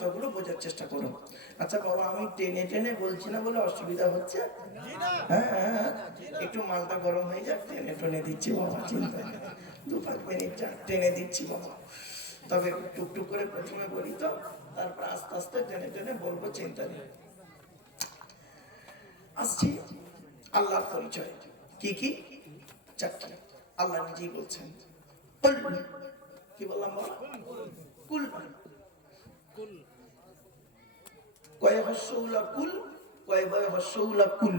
অর্থগুলো বোঝার চেষ্টা করুন। আচ্ছা বাবা, আমি টেনে টেনে বলছি না বলে অসুবিধা হচ্ছে? হ্যাঁ হ্যাঁ, একটু মালটা গরম হয়ে যাক, টেনে টেনে দিচ্ছি বাবা, চিন্তা নেই। 2-5 মিনিট যাক, টেনে দিচ্ছি বাবা। তবে টুকটুক করে প্রথমে বলি তো, তারপর আস্তে আস্তে টেনে টেনে বলবো, চিন্তা নেই। আসছি আল্লাহর পরিচয়। কি কি? চারটি। আল্লাহ নিজেই বলছেন, কি বললাম বাবা? কুল। কয় হস্যউলা কুল, কয় বয় হস্যউলা কুল।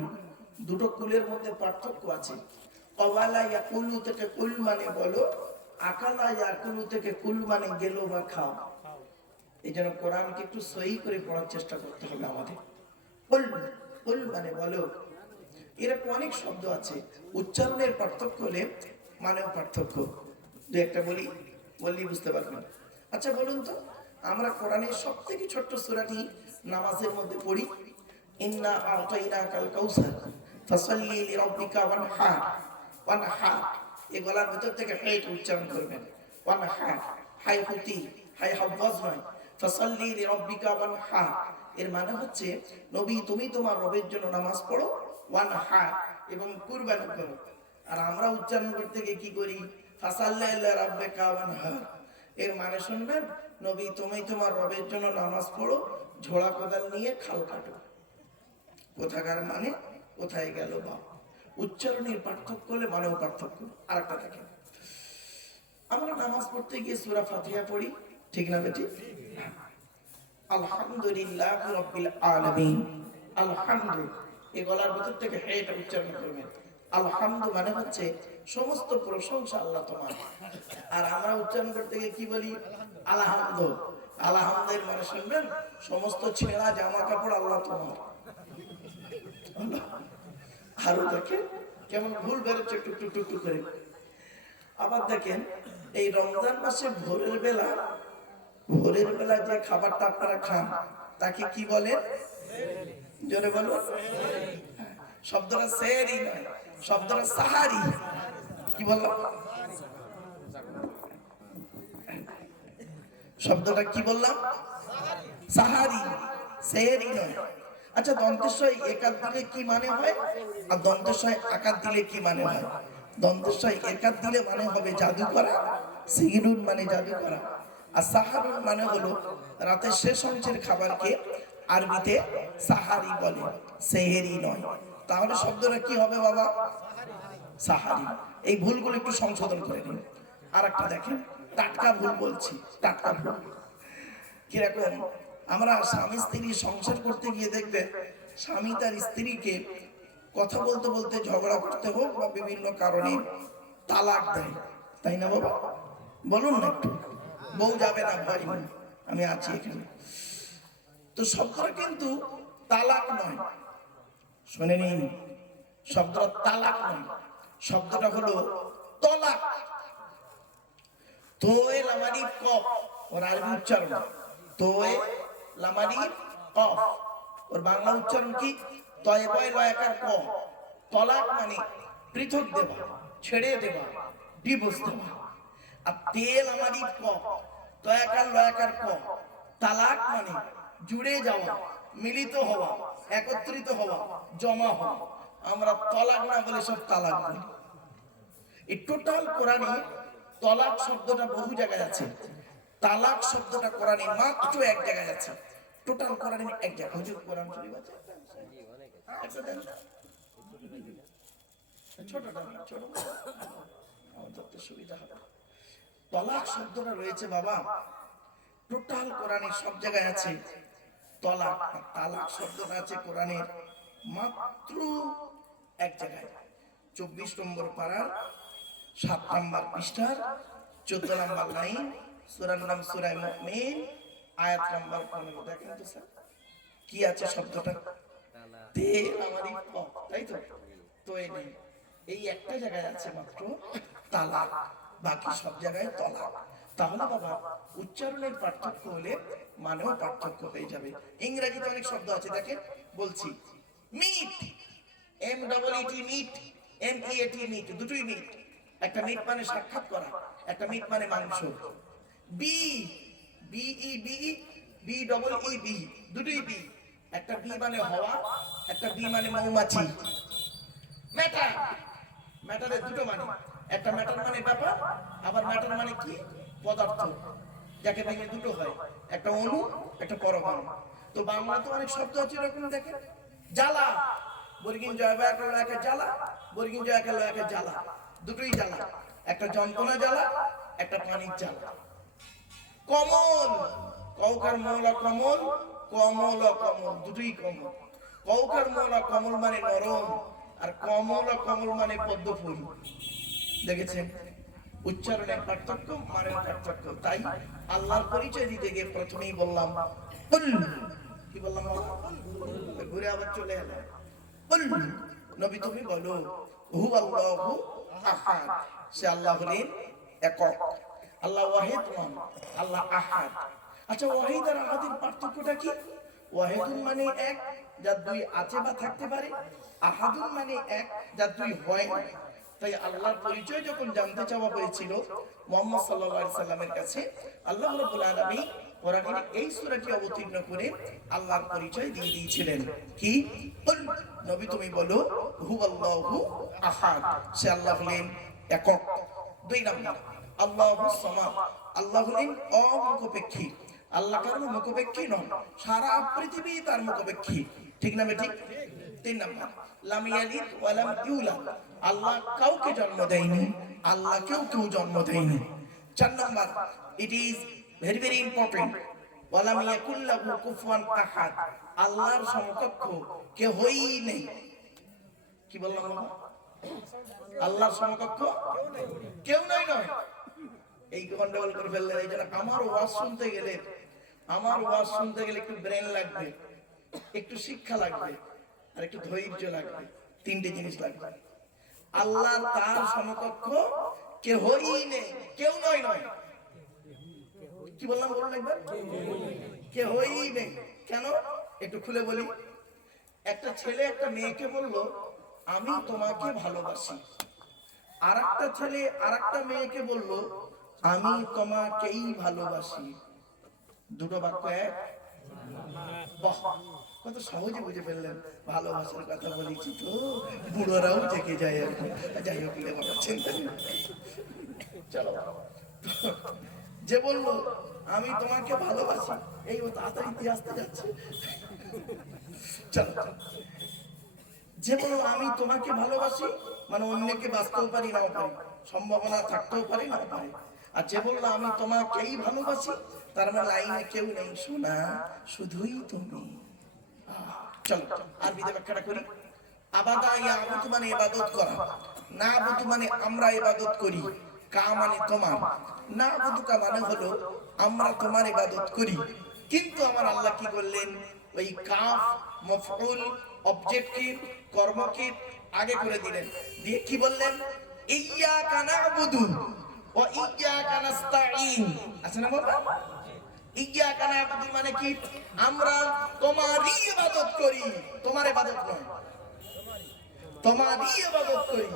দুটো কুলের মধ্যে পার্থক্য আছে। কওয়ালা ইয়াকুলু থেকে কুল মানে বলো, আকালা ইয়াকুলু থেকে কুল মানে গেল বা খাও। এই জন্য কোরআনকে একটু সহি করে পড়ার চেষ্টা করতে হবে আমাদের। কুল, কুল মানে বলো। এরকম অনেক শব্দ আছে, উচ্চারণের পার্থক্য হলে মানেও পার্থক্য। দু একটা বললেই বুঝতে পারবেন। আচ্ছা বলুন তো, আমরা কোরআনের সব থেকে ছোট্ট সূরাটি নামাজের মধ্যে পড়ি, ইন্না আ'তাইনাকাল কাউসার ফাসাল্লি লিরাব্বিকা ওয়ানহার। ওয়ানহার, এই গলার ভিতর থেকে হাইটা উচ্চারণ করবেন। ওয়ানহার, হাই হুতি, হাই হাওয়াজ নয়। ফাসাল্লি লিরাব্বিকা ওয়ানহার, এর মানে হচ্ছে নবী তুমি তোমার রবের জন্য নামাজ পড়ো, ওয়ানহার, এবং কুরবানি করো। আর আমরা উচ্চারণ করতে গিয়ে কি করি? ফাসাল্লি লিরাব্বিকা ওয়ানহার। এর মানে শুনবেন, নবী তুমি তোমার রবের জন্য নামাজ পড়ো, ঝোড়া কোদাল নিয়ে খাল কাটো। কোথাকার মানে, কোথায় গেল বা? উচ্চারণের পার্থক্য হলে মানেও পার্থক্য। আরেকটা দেখেন, আমরা নামাজ পড়তে গিয়ে সূরা ফাতিহা পড়ি, ঠিক না বেটি? আলহামদুলিল্লাহ রাব্বিল আলামিন। আলহামদু, এই গলার ভিতর থেকে এটা উচ্চারণ করবেন। আলহামদু মানে হচ্ছে সমস্ত প্রশংসা আল্লাহ তোমার। আর আমরা উচ্চারণ করতে গিয়ে কি বলি? আলহামদু। আলহামদের মানে শুনবেন, সমস্ত ছেঁড়া জামা কাপড় আল্লাহ তোমার। আরো দেখেন কেমন ভুল বেরোচ্ছে টুক টুক টুক টুক করে। আবার দেখেন, এই রমজান মাসে ভোরের বেলা যে খাবারটা আপনারা খান তাকে কি বলেন? জোরে বলো। শব্দটা সেহরি নয়, শব্দটা সাহারি। কি বললাম? শব্দটা কি বললাম? সাহারি, সেহরি নয়। আচ্ছা, দন্তেশ্বয় একাত দিলে কি মানে হয়, আর দন্তেশ্বয় আকাত দিলে কি মানে হয়? দন্তেশ্বয় একাত দিলে মানে হবে জাদু করা, সিগিরুন মানে জাদু করা। আর সাহারুন মানে হলো রাতের শেষ অংশের খাবারকে আরবিতে সাহারি বলে, সেহেরি নয়। তাহলে শব্দটা কি হবে বাবা? সাহারি। এই ভুলগুলো একটু সংশোধন করে নিন। আর একটা দেখেন, টাটকা ভুল বলছি, টাটকা ভুল। কিরকম? আমরা স্বামী স্ত্রী সংসার করতে গিয়ে দেখবেন, স্বামী তার স্ত্রীকে কথা বলতে বলতে ঝগড়া করতে হোক বা বিভিন্ন কারণে তালাক দেয়, তাই না বাবা? বলুন না একটু। বউ যাবে না, ভয় নেই, আমি আছি এখানে। তো শব্দটা কিন্তু তালাক নয়, শুনে নিন। শব্দটা তালাক নয়, শব্দটা হলো তলাক। তোয়ে লামারি কফ, ওর আরবি উচ্চারণ তোয়ে লামারি কফ, ওর বাংলা উচ্চারণ কি? তয়ে বয় লয়াকার ক। তলাক মানে পৃথক দেওয়া, ছেড়ে দেওয়া, ডিভোর্স দেওয়া। আর তেল আমারি ক, তয়াকার লয়াকার ক। তালাক মানে জুড়ে যাওয়া, মিলিত হওয়া, একত্রিত হওয়া, জমা হওয়া। আমরা তলাক না বলে সব তালাক বলি। এই টোটাল কোরআনে তলাক শব্দটা বহু জায়গায় আছে, তালাক শব্দটা কোরআনে মাত্র এক জায়গায় আছে। টোটাল কোরআনে এক জায়গায়। হুজুর কোরআন শরীফ আছে একটা দেন, ছোটটা ছোট, আমাদের তো সুবিধা হবে। তলাক শব্দটা রয়েছে বাবা টোটাল কোরআনে সব জায়গায় আছে তলাক। আর তালাক শব্দটা আছে কোরআনের মাত্র এক জায়গায়, 24 নম্বর পারার 7 নম্বর পৃষ্ঠার 14 নম্বর লাইন, সূরার নাম সূরা মুমিন, আয়াত নাম্বার 15। দেখেন তো স্যার কি আছে শব্দটা? তে আমারই পথ, তাই তো? তো এই একটা জায়গায় আছে মাত্র তালাক, বাকি সব জায়গায় তলাক। তাহলে বাবা উচ্চারণের পার্থক্য হলে মানেও পার্থক্য হয়ে যাবে। ইংরেজিতে অনেক শব্দ আছে, দেখেন বলছি। Meet, M double E T meet, M E A T meat, দুটোই মিট। একটা মিট মানে সাক্ষাৎ করা, একটা মিট মানে মাংস। Be, B E be, B double E bee, দুটোই বি। একটা বি মানে হওয়া, একটা বি মানে মৌমাছি। ম্যাটার, ম্যাটারের দুটো মানে, একটা ম্যাটার মানে ব্যাপার, আবার ম্যাটার মানে কি পদার্থ, যাকে ভেঙে দুটো হয়, একটা অণু একটা পরমাণু। তো বাংলা তো অনেক শব্দ আছে এরকম, দেখেন জ্বালা, বর্গিন জয় বা একে জ্বালা, বর্গিন জয় একে জ্বালা, দুটোই জ্বালা, একটা যন্ত্রণা জ্বালা, একটা পানির জ্বালা। কমল, কৌকার মৌলা কমল, কমল কমল, দুটোই কমল। কৌকার মৌলা কমল মানে নরম, আর কমল কমল মানে পদ্ম ফুল। দেখেছেন উচ্চারণের পার্থক্য, মানের পার্থক্য। তাই আল্লাহর পরিচয় দিতে গিয়ে প্রথমেই বললাম কুল, কি বললাম, ঘুরে আবার চলে এলাম কুল, নবী তুমি বলো হু আল্লাহু আহাদ, সে আল্লাহ হলেন একক, আল্লাহ ওয়াহিদ নন, আল্লাহ আহাদ। আচ্ছা, ওয়াহিদ আর আহাদের পার্থক্যটা কি? ওয়াহিদুন মানে এক, যার দুই আছে বা থাকতে পারে, আহাদুন মানে এক, যার দুই হয় না। তাই আল্লাহর পরিচয় যখন জানতে চাওয়া হয়েছিল মুহাম্মদ সাল্লাল্লাহু আলাইহি সাল্লামের কাছে, আল্লাহ রাব্বুল আলামিন কোরআনের এই সূরাটি অবতীর্ণ করে আল্লাহর পরিচয় দিয়ে দিয়েছিলেন কি? কুল, নবী তুমি বলো হু আল্লাহু আহাদ, সে আল্লাহ হলেন একক। দুই নাম্বার আল্লাহুস সামাদ, আল্লাহ হলেন অমুখাপেক্ষী। আল্লাহ কারো মুখাপেক্ষী নন, সারা পৃথিবী তার মুখাপেক্ষী, ঠিক না ঠিক? তিন নাম্বার লাম ইয়ালিদ ওয়া লাম ইউলাদ, আল্লাহ কাউকে জন্ম দেয়নি, আল্লাহ কেউ জন্ম দেয়নি। চার number, it is very very important, ওয়া লাম ইয়াকুল লাহু কুফুয়ান আহাদ, আল্লাহর সমকক্ষ কেউই নেই। কি বললাম বাবা? আল্লাহর সমকক্ষ কেউ নাই নয়। এই গন্ডগোল করে ফেললেন। এই জন্য আমার ওয়াজ শুনতে গেলে একটু ব্রেন লাগবে, একটু শিক্ষা লাগবে, আর একটু ধৈর্য লাগবে, তিনটে জিনিস লাগবে। আল্লাহ তার সমকক্ষ কেউই নেই, কেউ নয়। কি বললাম বলুন একবার? কেউই নেই। কেন? একটু খুলে বলি। একটা ছেলে একটা মেয়েকে বলল আমি তোমাকে ভালোবাসি, আর একটা ছেলে আর একটা মেয়েকে বলল আমি তোমাকেই ভালোবাসি। দুটো বাক্য এক? বাহ, কত সহজে বুঝে ফেললেন। ভালোবাসার কথা বলেছি তো বুড়োরাও থেকে যায় আর কি। যাই হোক, বাবা চিন্তা নেই, চলো। যে বলল আমি তোমাকে ভালোবাসি, এই ও তাড়াতাড়ি দিয়ে আসতে যাচ্ছে, চলো। যে বলল আমি তোমাকে ভালোবাসি মানে অন্যকে বাঁচতেও পারি নাও পারি, সম্ভাবনা থাকতেও পারি নাও পারি। আর যে বললো আমি তোমাকেই ভালোবাসি, তার মানে লাইনে কেউ নেই, শোনা শুধুই তুমি। চলো আরবিতে ব্যাখ্যাটা করি। আবাদা ইয়াবুদু মানে ইবাদত করা, নাবুদু মানে আমরা ইবাদত করি, কা মানে তোমার, নাবুদুকা মানে হলো আমরা তোমার ইবাদত করি। কিন্তু আমার আল্লাহ কি করলেন? ওই কাফ মফউল অবজেক্টকে কর্মকে আগে করে দিলেন, দিয়ে কি বললেন? ইয়্যাকা না'বুদু ওয়া ইয়্যাকা নাস্তাঈন। আছে না বাবা? ইয়্যাকা না'বুদু মানে কি? আমরা তোমারই ইবাদত করি, তোমার ইবাদত নয়, তোমারই ইবাদত করি।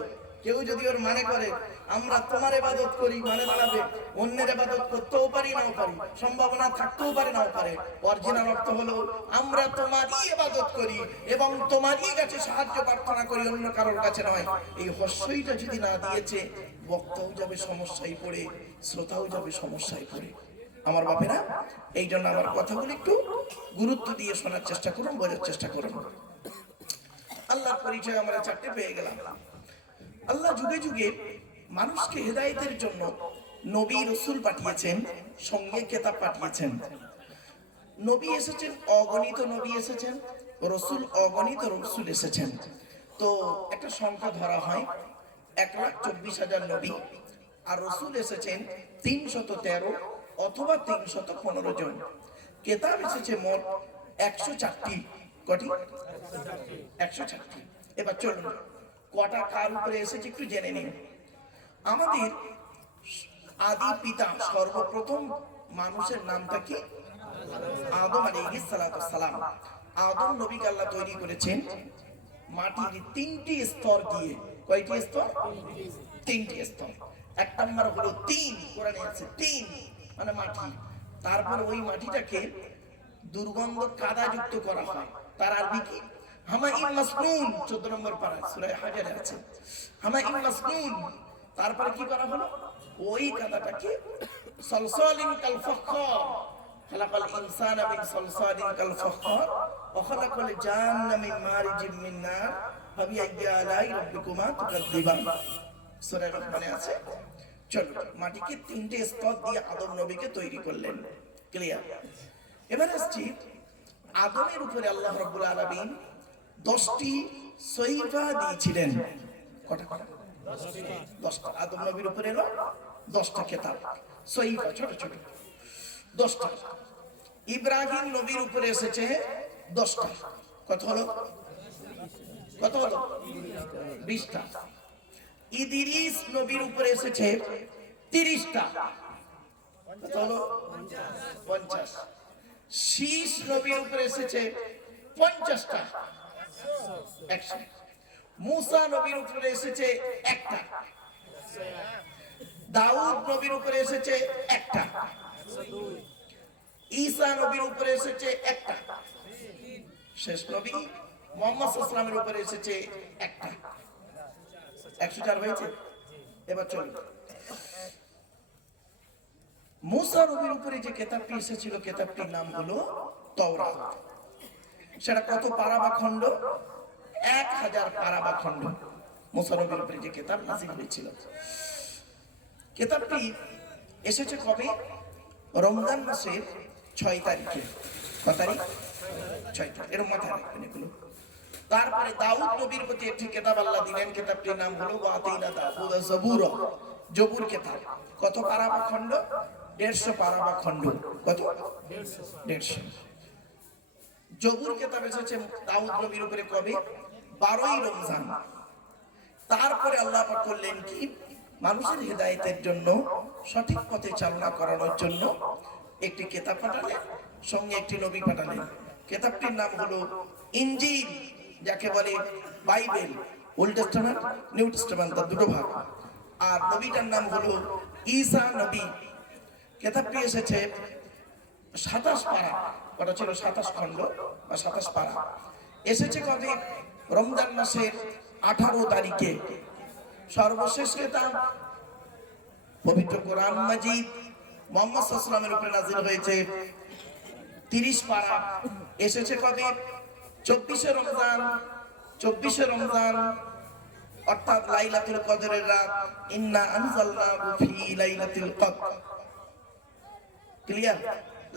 কেউ যদি ওর মানে করে আমরা তোমার ইবাদত করি, মানে দাঁড়াবে অন্যের ইবাদত করতেও পারি নাও পারি, সম্ভাবনা থাকতেও পারে নাও পারে। অরিজিনাল অর্থ হলো আমরা তোমারই ইবাদত করি এবং তোমারই কাছে সাহায্য প্রার্থনা করি, অন্য কারোর কাছে নয়। এই হস্যইটা যদি না দিয়েছে, বক্তাও যাবে সমস্যায় পড়ে, শ্রোতাও যাবে সমস্যায় পড়ে। আমার বাপেরা, এই জন্য আমার কথাগুলো একটু গুরুত্ব দিয়ে শোনার চেষ্টা করুন, বোঝার চেষ্টা করুন। আল্লাহর পরিচয় আমরা চারটে পেয়ে গেলাম। আল্লাহ যুগে যুগে মানুষকে হেদায়েতের জন্য নবী রাসূল পাঠিয়েছেন, সঙ্গে কিতাব পাঠিয়েছেন। নবী এসেছেন অগণিত, নবী এসেছেন, রাসূল অগণিত রাসূল এসেছেন। তো একটা সংখ্যা ধরা হয় 1,24,000 নবী, আর রাসূল এসেছেন 313 অথবা 315 জন। কিতাব এসেছে মোট 104টি। কটি? 104টি। এবার চলুন কটা কার উপরে এসেছে একটু জেনে নিন। আমাদের আদি পিতা সর্বপ্রথম মানুষের নামটা কি? আদম আলাইহিস সালাতু সালাম। আদম নবীকে আল্লাহ তৈরি করেছেন মাটির 3টি স্তর দিয়ে। কয়টি স্তর? 3টি স্তর। এক নম্বর হলো 3, কোরআনে আছে 3 মানে মাটি। তারপর ওই মাটিটাকে দুর্গন্ধ কাদা যুক্ত করা হয়। তার আরবি কি? হামাইম মাসনুন। 14 নম্বর পারা সূরা হাজারে আছে হামাইম মাসনুন। তারপরে কি করা হলো? ওই কাদাটাকে সলসলিন কাল ফখর, খালাকাল ইনসানা মিন সলসলিন কাল ফখর ওয়া খালাকাল জান্না মিন মারিজিম মিন নার ফাবিআইয়ি আলাই রাব্বিকুমা তুকাযযিবান। সূরা রহমানে আছে। চলো, মাটিকে 3টে স্তর দিয়ে আদম নবীকে তৈরি করলেন। ক্লিয়ার? এবার আসছি আদমের উপরে আল্লাহ রাব্বুল আলামিন 10টি সহিফা দিয়েছিলেন। কটা? 10টা। আদম নবীর উপরে এলো 10টা কিতাব, সহিফা, ছোট ছোট 10টা। ইব্রাহিম নবীর উপরে এসেছে 10টা। কত হলো? 20টা। ইদ্রিস নবীর উপরে এসেছে 30টা। কত হলো? 50। শীষ নবীর উপরে এসেছে 50টা। 100। মুসা নবীর উপরে এসেছে 1টা। দাউদ নবীর উপরে এসেছে 1টা। ঈসা নবীর উপরে এসেছে 1টা। শেষ নবী মুহাম্মদ সাল্লাল্লাহু আলাইহি ওয়াসাল্লামের উপরে এসেছে 1টা। 104 হয়েছে। এবার চলুন, মুসা নবীর উপরে যে কিতাবটি এসেছিল, কিতাবটির নাম হলো তাওরাত। সেটা কত পারা বা খণ্ড? 1000 পারা বা খণ্ড। মুসা নবীর উপরে যে কিতাব নাযিল হয়েছিল, কিতাবটি এসেছে কবে? রমজান মাসের 6 তারিখে। কত তারিখ? 6 তারিখ। এর মাথায় রাখবেন এগুলো। তারপরে দাউদ নবীর প্রতি একটি কিতাব আল্লাহ দিলেন, কিতাবটির নাম হলো ওয়াতিনা দাউদ জবুর। জবুর কিতাব কত পারা বা খণ্ড? 150 পারা বা খণ্ড। কত? 150। জবুর কিতাব এসেছে দাউদ নবীর উপরে কবে? 12ই রমজান। তারপরে আল্লাহ পাক করলেন কি? মানুষের হেদায়েতের জন্য, সঠিক পথে চালনা করানোর জন্য একটি কিতাব পাঠালেন, সঙ্গে একটি নবী পাঠালেন। কিতাবটির নাম হলো ইনজিল, যাকে বলে Bible. Old testament, new testament, তার দুটো ভাগ। আর নবীটার নাম হলো ঈসা নবী। কিতাবটি এসেছে 27 পারা। ওটা ছিল 27 খণ্ড বা 27 পারা। এসেছে কবে? রমজান মাসের 18 তারিখে। সর্বশেষ কিতাব পবিত্র কোরআন মাজিদ মুহাম্মদ সাল্লাল্লাহু আলাইহি ওয়াসাল্লামের উপরে নাযিল হয়েছে 30 পারা। এসেছে কবে? 24শে রমজান। 24শে রমজান অর্থাৎ লাইলাতুল কদরের রাত। ইন্না আনজালনাহু ফি লাইলাতুল কদর। ক্লিয়ার?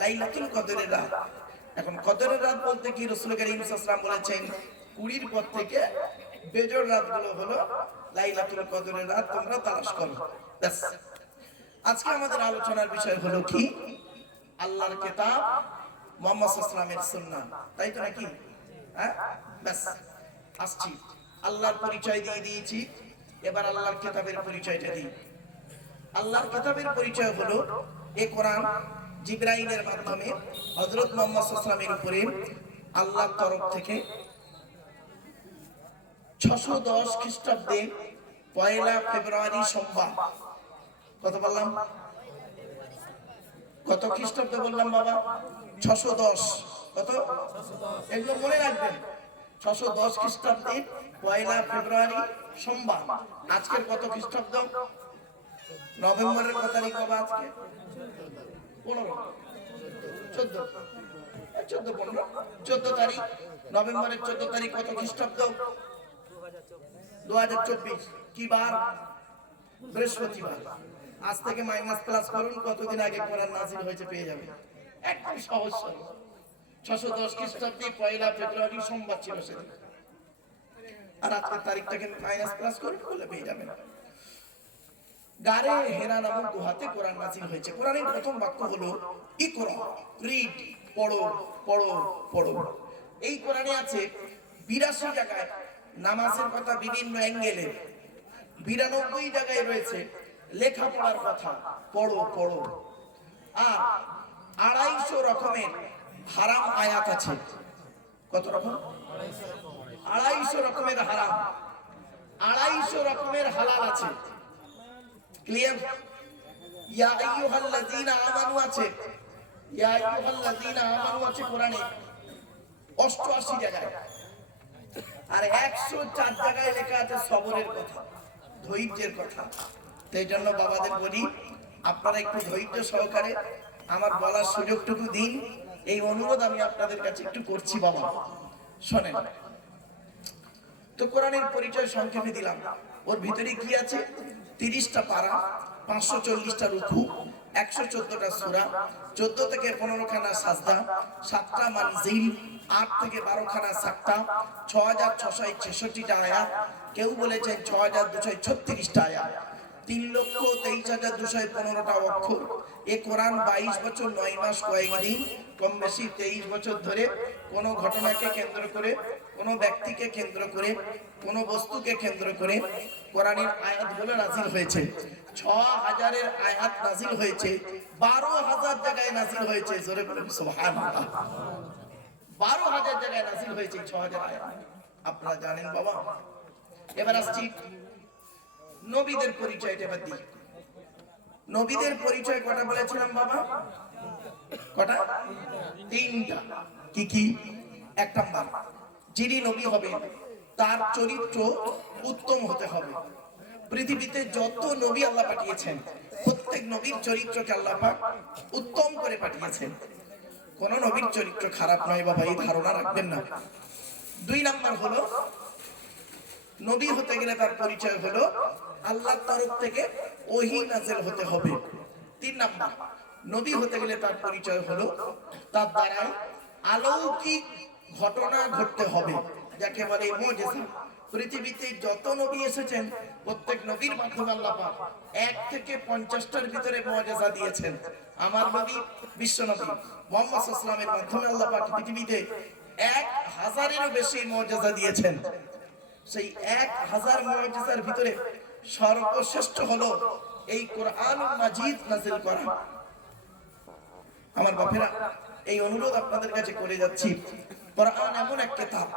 লাইলাতুল কদরের রাত। এখন কদরের রাত বলতে কি? রাসূল করিম সাল্লাল্লাহু আলাইহি ওয়াসাল্লাম বলেছেন 20-র পর থেকে বেজর রাতগুলো হলো লাইলাতুল কদরের রাত, তোমরা তালাশ করো। ব্যাস। আজকে আমাদের আলোচনার বিষয় হলো কি? আল্লাহর কিতাব, মুহাম্মদ সাল্লাল্লাহু আলাইহি ওয়াসাল্লামের সুন্নাহ। তাই তো নাকি? হ্যাঁ, ব্যাস। আসছি, আল্লাহর পরিচয় দিয়ে দিয়েছি, এবার আল্লাহর কিতাবের পরিচয়টা দিই। আল্লাহর কিতাবের পরিচয় হলো এই কোরআন জিবরাইলের মাধ্যমে হযরত মুহাম্মদ সাল্লাল্লাহু আলাইহি ওয়াসাল্লামের উপরে আল্লাহর তরফ থেকে 610 খ্রিস্টাব্দে 1 ফেব্রুয়ারি সোমবার। কত বললাম? কত খ্রিস্টাব্দে বললাম বাবা? 610। কত? এগুলো মনে রাখবেন। 610 খ্রিস্টাব্দে 1 ফেব্রুয়ারি সোমবার। আজকের কত খ্রিস্টাব্দ? নভেম্বরের কত তারিখ বাবা আজকে? 15, 14, 15, 14 তারিখ। নভেম্বরের 14 তারিখ কত খ্রিস্টাব্দ? 2024। কি বার? বৃহস্পতিবার। আজ থেকে মাইনাস প্লাস করুন, কতদিন আগে কোরআন নাযিল হয়েছে পেয়ে যাবেন। একদম সহজ সরল। 610 খ্রিস্টাব্দে 1 ফেব্রুয়ারি সোমবার ছিল সেদিন। আর আজকের তারিখটাকে মাইনাস প্লাস করুন, বলে পেয়ে যাবেন। গারে হেরা নামক গুহাতে কোরআন নাযিল হয়েছে। কোরআনের প্রথম বাক্য হলো ইকরা, রিড, পড়ো পড়ো পড়ো। এই কোরআনে আছে 82 জায়গায় নামাজের কথা বিভিন্ন অ্যাঙ্গেলে, 92 জায়গায় রয়েছে লেখাপড়ার কথা, পড়ো পড়ো। আর 250 রকমের হারাম আয়াত আছে। কত রকম? 250 রকমের হারাম, 250 রকমের হালাল আছে। ক্লিয়ার? ইয়া আইয়ুহাল্লাযীনা আমানু আছে, ইয়া আইয়ুহাল্লাযীনা আমানু আছে কোরআনে 88 জায়গায়, আর 104 জায়গায় লেখা আছে সবরের কথা, ধৈর্যের কথা। সেই জন্য বাবাদের বলি, আপনারা একটু ধৈর্য সহকারে আমার বলার সুযোগটুকু দিন, এই অনুরোধ আমি আপনাদের কাছে একটু করছি। বাবা শোনেন তো, কোরআনের পরিচয় সংক্ষেপে দিলাম। ওর ভিতরে কি আছে? 30টা পারা, 540টা রুকু, 114টা সূরা, 14 থেকে 15 খানা সাজদা, 7টা মানজিল, 8 থেকে 12 খানা সাক্তা, 6666টা আয়াত, কেউ বলেছেন 6236টা আয়াত, 3,23,215টা অক্ষর। এ কোরআন 22 বছর 9 মাস কয়েকদিন, কম বেশি 23 বছর ধরে কোনো ঘটনাকে কেন্দ্র করে, কোনো ব্যক্তিকে কেন্দ্র করে, কোনো বস্তুকে কেন্দ্র করে কোরআনের আয়াতগুলো নাজিল হয়েছে। 6000-এর আয়াত নাজিল হয়েছে, 12,000 জায়গায় নাজিল হয়েছে। জোরে বলুন সুবহানাল্লাহ। 12,000 জায়গায় নাজিল হয়েছে 6000 আয়াত। আপনারা জানেন বাবা। এবার আসছি নবীদের পরিচয়টা এবার দিই। নবীদের পরিচয় কটা বলেছিলাম বাবা? কটা? 3টা। কি কি? 1 নাম্বার, যিনি নবী হবেন তার চরিত্র উত্তম হতে হবে। পৃথিবীতে যত নবী আল্লাহ পাঠিয়েছেন, প্রত্যেক নবীর চরিত্রকে আল্লাহ পাক উত্তম করে পাঠিয়েছেন। কোন নবীর চরিত্র খারাপ নয় বাবা, এই ধারণা রাখবেন না। 2 নাম্বার হলো, নবী হতে গেলে তার পরিচয় হলো আল্লাহর তরফ থেকে ওহী নাযিল হতে হবে। 3 নাম্বার, নবী হতে গেলে তার পরিচয় হলো তার দ্বারাই অলৌকিক ঘটনা ঘটতে হবে, যাকে বলে মুজিজা। পৃথিবীতে যত নবী এসেছেন, প্রত্যেক নবীর মাধ্যমে আল্লাহ পাক 1 থেকে 50টার ভিতরে মুজিজা দিয়েছেন। আমার নবী বিশ্ব নবী মুহাম্মদ সাল্লাল্লাহু আলাইহি ওয়াসাল্লামের মাধ্যমে আল্লাহ পাক পৃথিবীতে 1000-এরও বেশি মুজিজা দিয়েছেন। সেই 1000 মুজিজার ভিতরে সর্বশ্রেষ্ঠ হলো এই কোরআনুল মাজিদ নাযিল করা। আমার বাপেরা, এই অনুরোধ আপনাদের কাছে করে যাচ্ছি। কোরআন এমন এক কিতাব,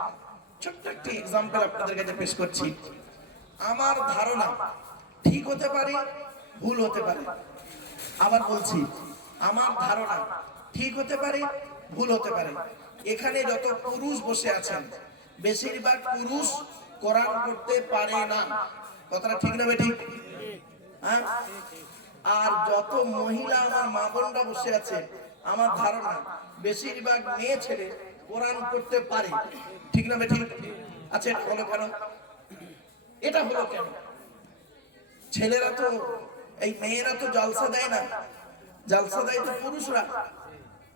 ছোট্ট একটি एग्जांपल আপনাদের কাছে পেশ করছি। আমার ধারণা ঠিক হতে পারে, ভুল হতে পারে। আবার বলছি, আমার ধারণা ঠিক হতে পারে, ভুল হতে পারে। এখানে যত পুরুষ বসে আছেন, বেশিরভাগ পুরুষ কোরআন পড়তে পারে না। কথাটা ঠিক না বেঠিক? হ্যাঁ। আর যত মহিলা আমার মা বোনরা বসে আছে, আমার ধারণা বেশিরভাগ মেয়ে ছেলে কোরআন পড়তে পারে। ঠিক না বেঠিক? আচ্ছা, এটা হলো কেন? এটা হলো কেন? ছেলেরা তো, এই মেয়েরা তো জলসা দেয় না, জলসা দেয় তো পুরুষরা,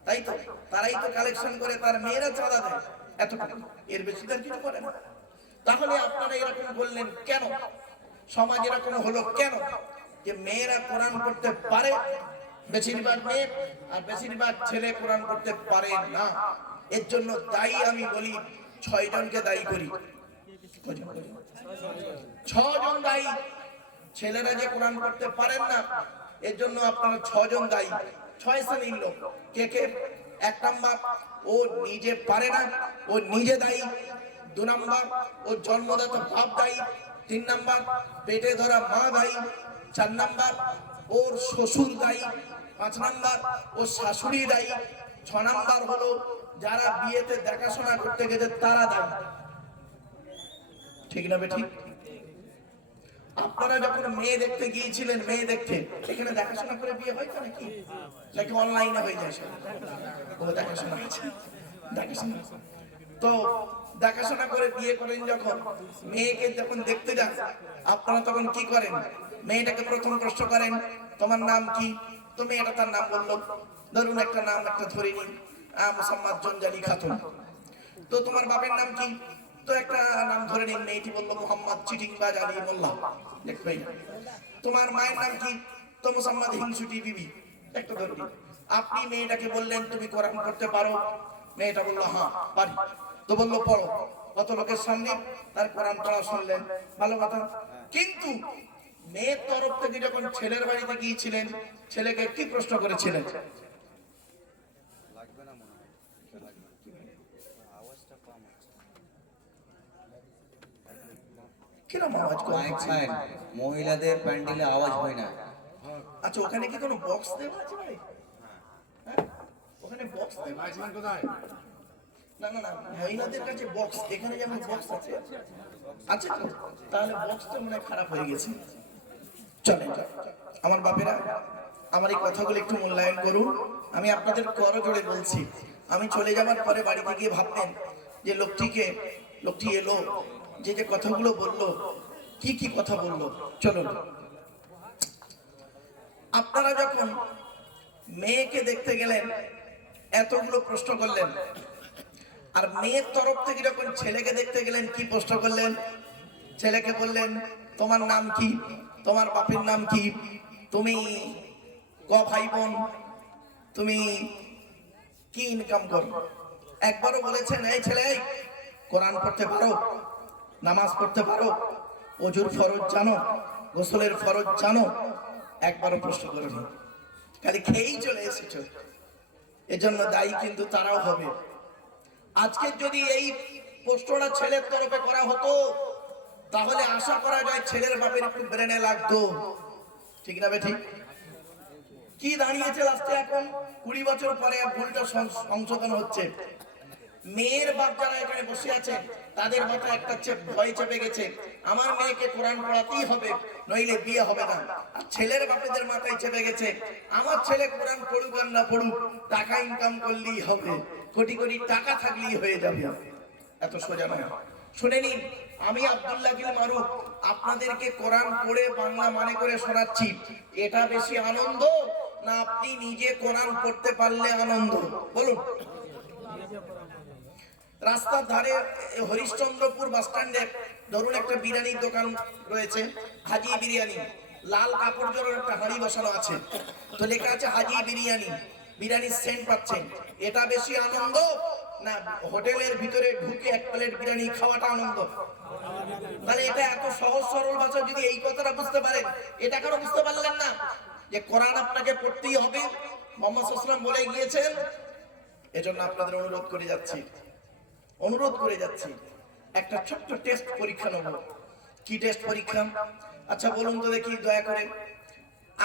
তাই তো? তারাই তো কালেকশন করে, তার মেয়েরা চাঁদা দেয়। এতটুকু, এর বেশি তার কিছু করে না। তাহলে আপনারা এরকম বললেন কেন? সমাজ এরকম হলো কেন যে মেয়েরা কোরআন পড়তে পারে, বেশিরভাগ মেয়ে, আর বেশিরভাগ ছেলে কোরআন পড়তে পারে না? এর জন্য দায়ী আমি বলি 6 জনকে দায়ী করি। 6 জন দায়ী। ছেলেরা যে কোরআন পড়তে পারেন না, এর জন্য আপনারা 6 জন দায়ী। 6 শ্রেণীর লোক। কে কে? 1 নাম্বার, ও নিজে পারে না, ও নিজে দায়ী। 2 নাম্বার, ও জন্মদাতা বাপ দায়ী। 3 নাম্বার, পেটে ধরা মা দায়ী। 4 নাম্বার, ওর শ্বশুর দায়ী। 5 নাম্বার, ও শাশুড়ি দায়ী। 6 নাম্বার হলো যারা বিয়েতে দেখাশোনা করতে গেছে তারা দায়ী। ঠিক না বেঠিক? আপনারা যখন মেয়ে দেখতে গিয়েছিলেন, মেয়ে দেখতে, এখানে দেখাশোনা করে বিয়ে হয় তো নাকি? নাকি অনলাইনে হয়ে যায় সব? ও দেখাশোনা আছে, দেখাশোনা। তো দেখাশোনা করে বিয়ে করেন যখন, মেয়েকে যখন দেখতে যান, আপনারা তখন কি করেন? মেয়েটাকে প্রথম প্রশ্ন করেন, তোমার নাম কি? তো মেয়েটা তার নাম বললো। ধরুন একটা নাম একটা ধরে নিন, মোসাম্মদ জঞ্জালি খাতুন। তো তোমার বাপের নাম কি? তো একটা নাম ধরে নিন, মেয়েটি বললো মোহাম্মদ চিটিংবাজ আলী মোল্লা। দেখবে, তোমার মায়ের নাম কি? তো মোসাম্মদ হিংসুটি বিবি। একটা ধরে নিন। আপনি মেয়েটাকে বললেন তুমি কোরআন পড়তে পারো? মেয়েটা বললো হ্যাঁ পারি। তো বললো পড়ো। কত লোকের সামনে তার কোরআন পড়া শুনলেন, ভালো কথা। কিন্তু মেয়ের তরফ থেকে যখন ছেলের বাড়িতে গিয়েছিলেন, ছেলেকে কি প্রশ্ন করেছিলেন? কিরম আওয়াজ করে? মহিলাদের প্যান্ডেলে আওয়াজ হয় না। আচ্ছা, ওখানে কি কোনো বক্স দেওয়া আছে ভাই? বক্স না না না, মহিলাদের কাছে বক্স, এখানে যেমন বক্স আছে আছে তো, তাহলে বক্সটা মনে হয় খারাপ হয়ে গেছে। চলেন আমার বাপেরা, আমার এই কথাগুলো একটু মূল্যায়ন করুন। আমি আপনাদের করজোড়ে বলছি, আমি চলে যাওয়ার পরে বাড়িতে গিয়ে ভাববেন যে লোকটি এলো, যে যে কথাগুলো বললো, কি কি কথা বললো। চলুন, আপনারা যখন মেয়েকে দেখতে গেলেন এতগুলো প্রশ্ন করলেন, আর মেয়ের তরফ থেকে যখন ছেলেকে দেখতে গেলেন কি প্রশ্ন করলেন? ছেলেকে বললেন তোমার নাম কি, তোমার বাপের নাম কি, তুমি ক ভাই বোন, তুমি কি ইনকাম করো? একবারও বলেছেন এই ছেলে কোরআন পড়তে পারো, নামাজ পড়তে পারো, ওজুর ফরজ জানো, গোসলের ফরজ জানো? একবারও প্রশ্ন করেনি, খালি খেয়েই চলে এসেছো। এজন্য দায়ী কিন্তু তারাও হবে। আজকে যদি এই প্রশ্নটা ছেলের তরফে করা হতো, তাহলে আশা করা যায় ছেলের বাপের একটু ব্রেনে লাগতো, ঠিক না বেঠিক? কি দাঁড়িয়েছে লাস্টে? এখন 20 বছর পরে ভুলটা সংশোধন হচ্ছে। মেয়ের বাপ যারা এখানে বসে আছেন, তাদের মাথায় একটা ভয় চেপে গেছে, আমার মেয়েকে কোরআন পড়াতেই হবে, নইলে বিয়ে হবে না। আর ছেলের বাপেদের মাথায় চেপে গেছে, আমার ছেলে কোরআন পড়ুক আর না পড়ুক, টাকা ইনকাম করলেই হবে, কোটি কোটি টাকা থাকলেই হয়ে যাবে। এত সোজা নয়। শুনে নিন, আমি আব্দুল্লাহ গিল মারুফ আপনাদেরকে কোরআন পড়ে বাংলা মানে করে শোনাচ্ছি। এটা বেশি আনন্দ না আপনি নিজে কোরআন পড়তে পারলে আনন্দ? বলুন। রাস্তার ধারে হরিশ্চন্দ্রপুর বাস স্ট্যান্ডে ধরুন একটা বিরিয়ানির দোকান রয়েছে, হাজি বিরিয়ানি, লাল কাপড় জোড়ার একটা হাঁড়ি বসানো আছে, তো লেখা আছে হাজি বিরিয়ানি, বিরিয়ানির সেন্ট পাচ্ছেন। এটা বেশি আনন্দ না হোটেলের ভিতরে ঢুকে এক প্লেট বিরিয়ানি খাওয়াটা আনন্দ? তাহলে এটা এত সহজ সরল ভাষা যদি এই কথাটা বুঝতে পারেন, এটা কেন বুঝতে পারলেন না যে কোরআন আপনাকে পড়তেই হবে? মুহাম্মদ সাল্লাল্লাহু আলাইহি ওয়াসাল্লাম বলে গিয়েছেন। এজন্য আপনাদের অনুরোধ করে যাচ্ছি, একটা ছোট্ট টেস্ট পরীক্ষা নেব। কি টেস্ট পরীক্ষা? আচ্ছা বলুন তো দেখি দয়া করে,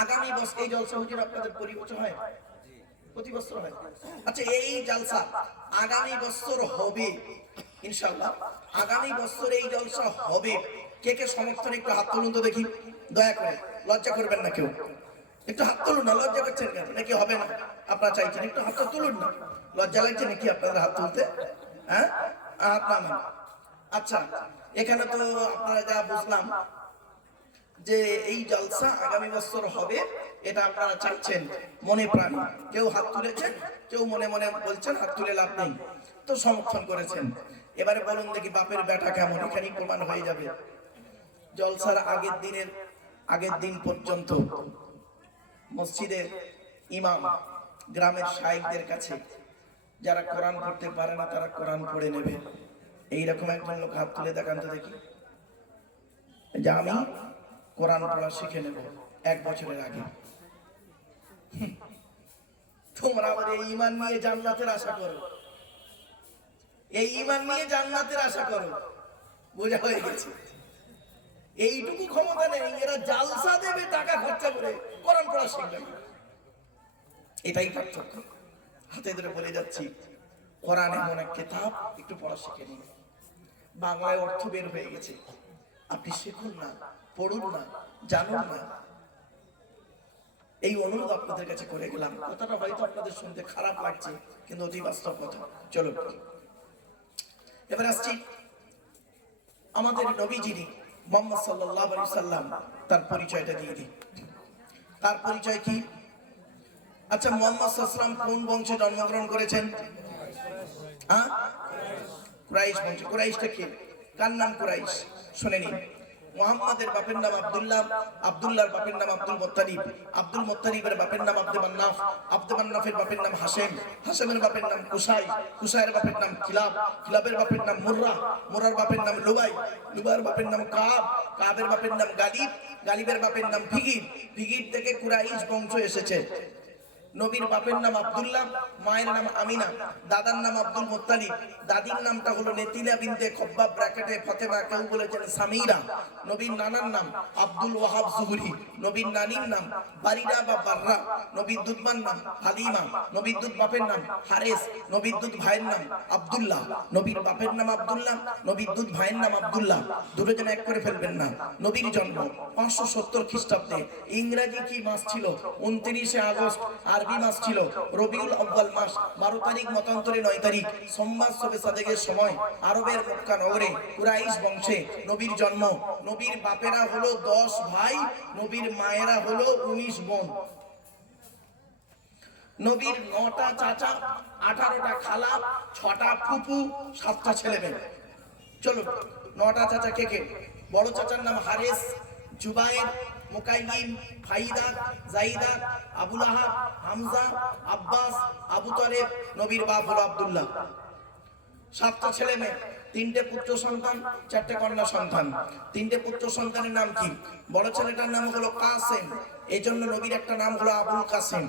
আগামী বছর এই জলসা হুজুর আপনাদের পরিবর্তন হয়? প্রতি বছর হয়? আচ্ছা এই জলসা আগামী বছর হবে ইনশাআল্লাহ, আগামী বছর এই জলসা হবে, কে কে সমর্থন একটু হাত তুলুন তো দেখি, দয়া করে, লজ্জা করবেন না কেউ, একটু হাত তুলুন না। লজ্জা করছেন কেন? নাকি হবে না আপনারা চাইছেন? একটু হাতটা তুলুন না, লজ্জা লাগছে নাকি আপনাদের হাত তুলতে? হ্যাঁ, হাত নামান। আচ্ছা, এখানে তো আপনারা যা বুঝলাম যে এই জলসা আগামী বছর হবে, এটা আপনারা চাচ্ছেন মনে প্রাণে। কেউ হাত তুলেছেন, কেউ মনে মনে বলছেন হাত তুলে লাভ নেই, তো সমর্থন করেছেন। এবারে বলুন দেখি বাপের বেটা কেমন, এখানেই প্রমাণ হয়ে যাবে। জলসার আগের দিন পর্যন্ত মসজিদের ইমাম গ্রামের শাইখদের কাছে যারা কোরআন পড়তে পারে না তারা কোরআন পড়ে নেবে। এইরকম একজন লোক হাত তুলে দেখান তো দেখি, যে আমি কোরআন পড়া শিখে নেব 1 বছরের আগে। তোমরা আবার এই ঈমান নিয়ে জান্নাতের আশা করো, এই ঈমান নিয়ে জান্নাতের আশা করো, বোঝা হয়ে গেছে। এইটুকু ক্ষমতা নেই, এরা জালসা দেবে টাকা খরচা করে, কোরআন পড়া শিখবে না। এটাই পার্থক্য। হাতে ধরে বলে যাচ্ছি, কোরআন এমন এক কিতাব, একটু পড়া শিখে নিন। বাংলায় অর্থ বের হয়ে গেছে, আপনি শিখুন না, পড়ুন না, জানুন না। এই অনুরোধ আপনাদের কাছে করে গেলাম। কথাটা হয়তো আপনাদের শুনতে খারাপ লাগছে, কিন্তু অতি বাস্তব কথা। চলো এবার আসছি আমাদের নবী যিনি মুহাম্মদ সাল্লাল্লাহু আলাইহি সাল্লাম, তার পরিচয়টা দিয়ে দিই। তার পরিচয় কি? আচ্ছা, মুহাম্মদ সাল্লাল্লাহু আলাইহি সাল্লাম কোন বংশে জন্মগ্রহণ করেছেন? হ্যাঁ, কুরাইশ বংশ। কুরাইশটা কে? কার নাম কুরাইশ? শুনে নিন। মুহাম্মাদের বাপের নাম আব্দুল্লাহ, আব্দুল্লাহর বাপের নাম আব্দুল মুত্তালিব, আব্দুল মুত্তালিবের বাপের নাম আব্দে মান্নাফ, আব্দে মান্নাফের বাপের নাম হাশেম, হাশেমের বাপের নাম কুসাই, কুসাইয়ের বাপের নাম কিলাব, কিলাবের বাপের নাম মুররা, মুররার বাপের নাম লুবাই, লুবাইয়ের বাপের নাম কাব, কাবের বাপের নাম গালিব, গালিবের বাপের নাম ফিগির, ফিগির থেকে কুরাইশ বংশ এসেছে। নবীর বাপের নাম আব্দুল্লাহ, মায়ের নাম আমিনা, দাদার নাম আব্দুল মুত্তালিব, দাদির নামটা হলো নেতিলা বিনতে খব্বাব ব্র্যাকেটে ফাতেমা, কেউ বলেছেন সামিরা। নবীর নানার নাম আব্দুল ওয়াহাব জুহরি, নবীর নানির নাম বারিরা বা বাররা, নবীর দুধবার নাম হালিমা, নবীর দুধ বাপের নাম হারেস, নবীর দুধ ভাইয়ের নাম আব্দুল্লাহ, নবীর বাপের নাম আব্দুল্লাহ, নবীর দুধ ভাইয়ের নাম আব্দুল্লাহ, দুটো জন এক করে ফেলবেন না। নবীর জন্ম 570 খ্রিস্টাব্দে। ইংরেজি কি মাস ছিল? 29 আগস্ট। আরবি মাস ছিল রবিউল আউয়াল মাস। 12 তারিখ মতান্তরে 9 তারিখ সোমবার শবে সাদেকের সময় আরবের মক্কা নগরে কুরাইশ বংশে নবীর জন্ম। নবীর বাপেরা হলো 10 ভাই, নবীর মায়েরা হলো 19 বোন। নবীর 9টা চাচা, 18টা খালা, 6টা ফুফু, 7টা ছেলে মেয়ে। চলো 9টা চাচা কে কে? বড় চাচার নাম হারেস, জুবায়ের, মুকাইয়িম, ফাইদা, জাইদা, আবুল আহাব, হামজা, আব্বাস, আবু তালেব। নবীর বাপ হলো আব্দুল্লাহ। 7টা ছেলে মেয়ে, 3টে পুত্র সন্তান, 4টে কন্যা সন্তান। 3টে পুত্র সন্তানের নাম কি? বড় ছেলেটার নাম হলো কাসেম, এই জন্য নবীর একটা নাম হলো আবুল কাসেম।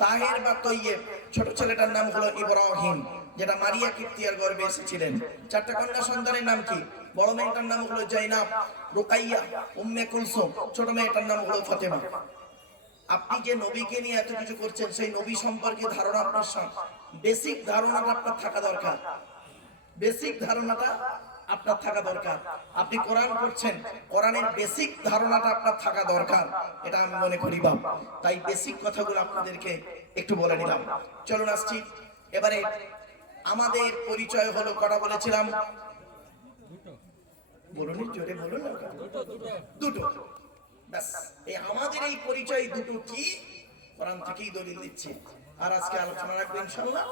তাহের বা তৈয়েব, ছোট ছেলেটার নাম হলো ইব্রাহিম, যেটা মারিয়া কিপ্তিয়ার গর্ভে এসেছিলেন। 4টে কন্যা সন্তানের নাম কি? বড় মেয়েটার নাম হলো জাইনাব, রুকাইয়া, উম্মে কুলসুম, ছোট মেয়েটার নাম হলো ফাতেমা। আপনি যে নবীকে নিয়ে এত কিছু করছেন, সেই নবী সম্পর্কে ধারণা আপনার বেসিক ধারণাটা আপনার থাকা দরকার। বেসিক ধারণাটা আপনার থাকা দরকার। আপনি কোরআন পড়ছেন, কোরআনের বেসিক ধারণাটা আপনার থাকা দরকার, এটা আমি মনে করি। তাই বেসিক কথাগুলো আপনাদেরকে একটু বলে নিলাম। চলুন আসছি এবারে। আমাদের পরিচয় হলো কটা বলেছিলাম? বলুন, জোরে বলুন না। দুটো। ব্যাস, এই আমাদের এই পরিচয় দুটো কি? কোরআন থেকেই দলিল দিচ্ছে। আর আজকে আলোচনা রাখবো ইনশাআল্লাহ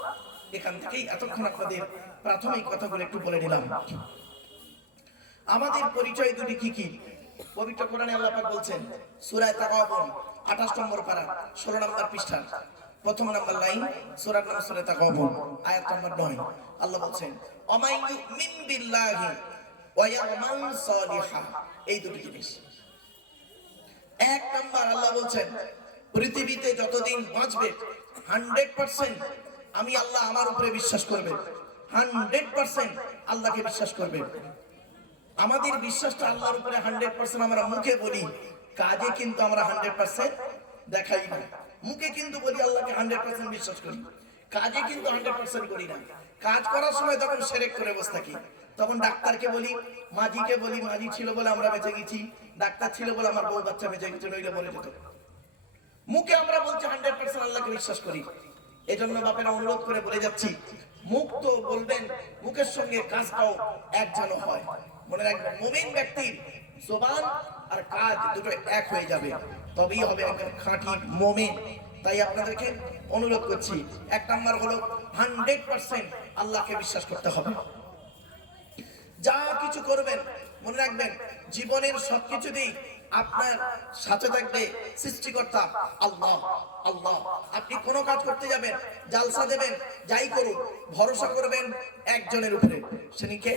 এখান থেকেই। এতক্ষণ আপনাদের প্রাথমিক কথাগুলো একটু বলে দিলাম। আমাদের পরিচয় দুটি কি কি? পবিত্র কোরআনে আল্লাহ পাক বলছেন সূরা তাগাবুন 28 নম্বর পারা 16 নম্বর পৃষ্ঠা, প্রথম নম্বর লাইন, সূরার নাম সূরা তাগাবুন, আয়াত নম্বর 9। আল্লাহ বলছেন ওয়ামাই ইউমিন বিল্লাহি ওয়া ইয়ামাল সালিহা। এই দুটি জিনিস। এক নম্বর, আল্লাহ বলছেন পৃথিবীতে যতদিন বাঁচবে 100% আমি আল্লাহ আমার উপরে বিশ্বাস করবে। 100% আল্লাহকে বিশ্বাস করবে। আমাদের বিশ্বাসটা আল্লাহর উপরে 100% আমরা মুখে বলি, কাজে কিন্তু আমরা 100% দেখাই না। মুখে কিন্তু বলি আল্লাহকে 100% বিশ্বাস করি, কাজে কিন্তু 100% করি না। কাজ করার সময় তখন শিরক করে বসে থাকি। তখন ডাক্তারকে বলি, মাঝিকে বলি, মাঝি ছিল বলে আমরা বেঁচে গেছি, ডাক্তার ছিল বলে আমার বউ বাচ্চা বেঁচে গেছে, নইলে বলে যেত। মুখে আমরা বলছি 100% আল্লাহকে বিশ্বাস করি। এজন্য বাপেরা অনুরোধ করে বলে যাচ্ছি, মুখ তো বলবেন, মুখের সঙ্গে কাজটাও এক যেন হয়। মনে রাখবেন, মুমিন ব্যক্তির জবান আর কাজ দুটো এক হয়ে যাবে, তবেই হবে একজন খাঁটি মুমিন। তাই আপনাদেরকে অনুরোধ করছি, এক নাম্বার হলো 100% আল্লাহকে বিশ্বাস করতে হবে। যা কিছু করবেন মনে রাখবেন, জীবনের সবকিছুতেই আপনার সাথে থাকবে সৃষ্টিকর্তা আল্লাহ। আল্লাহ। আপনি কোনো কাজ করতে যাবেন, জালসা দেবেন, যাই করুন, ভরসা করবেন একজনের উপরে, তিনি কে?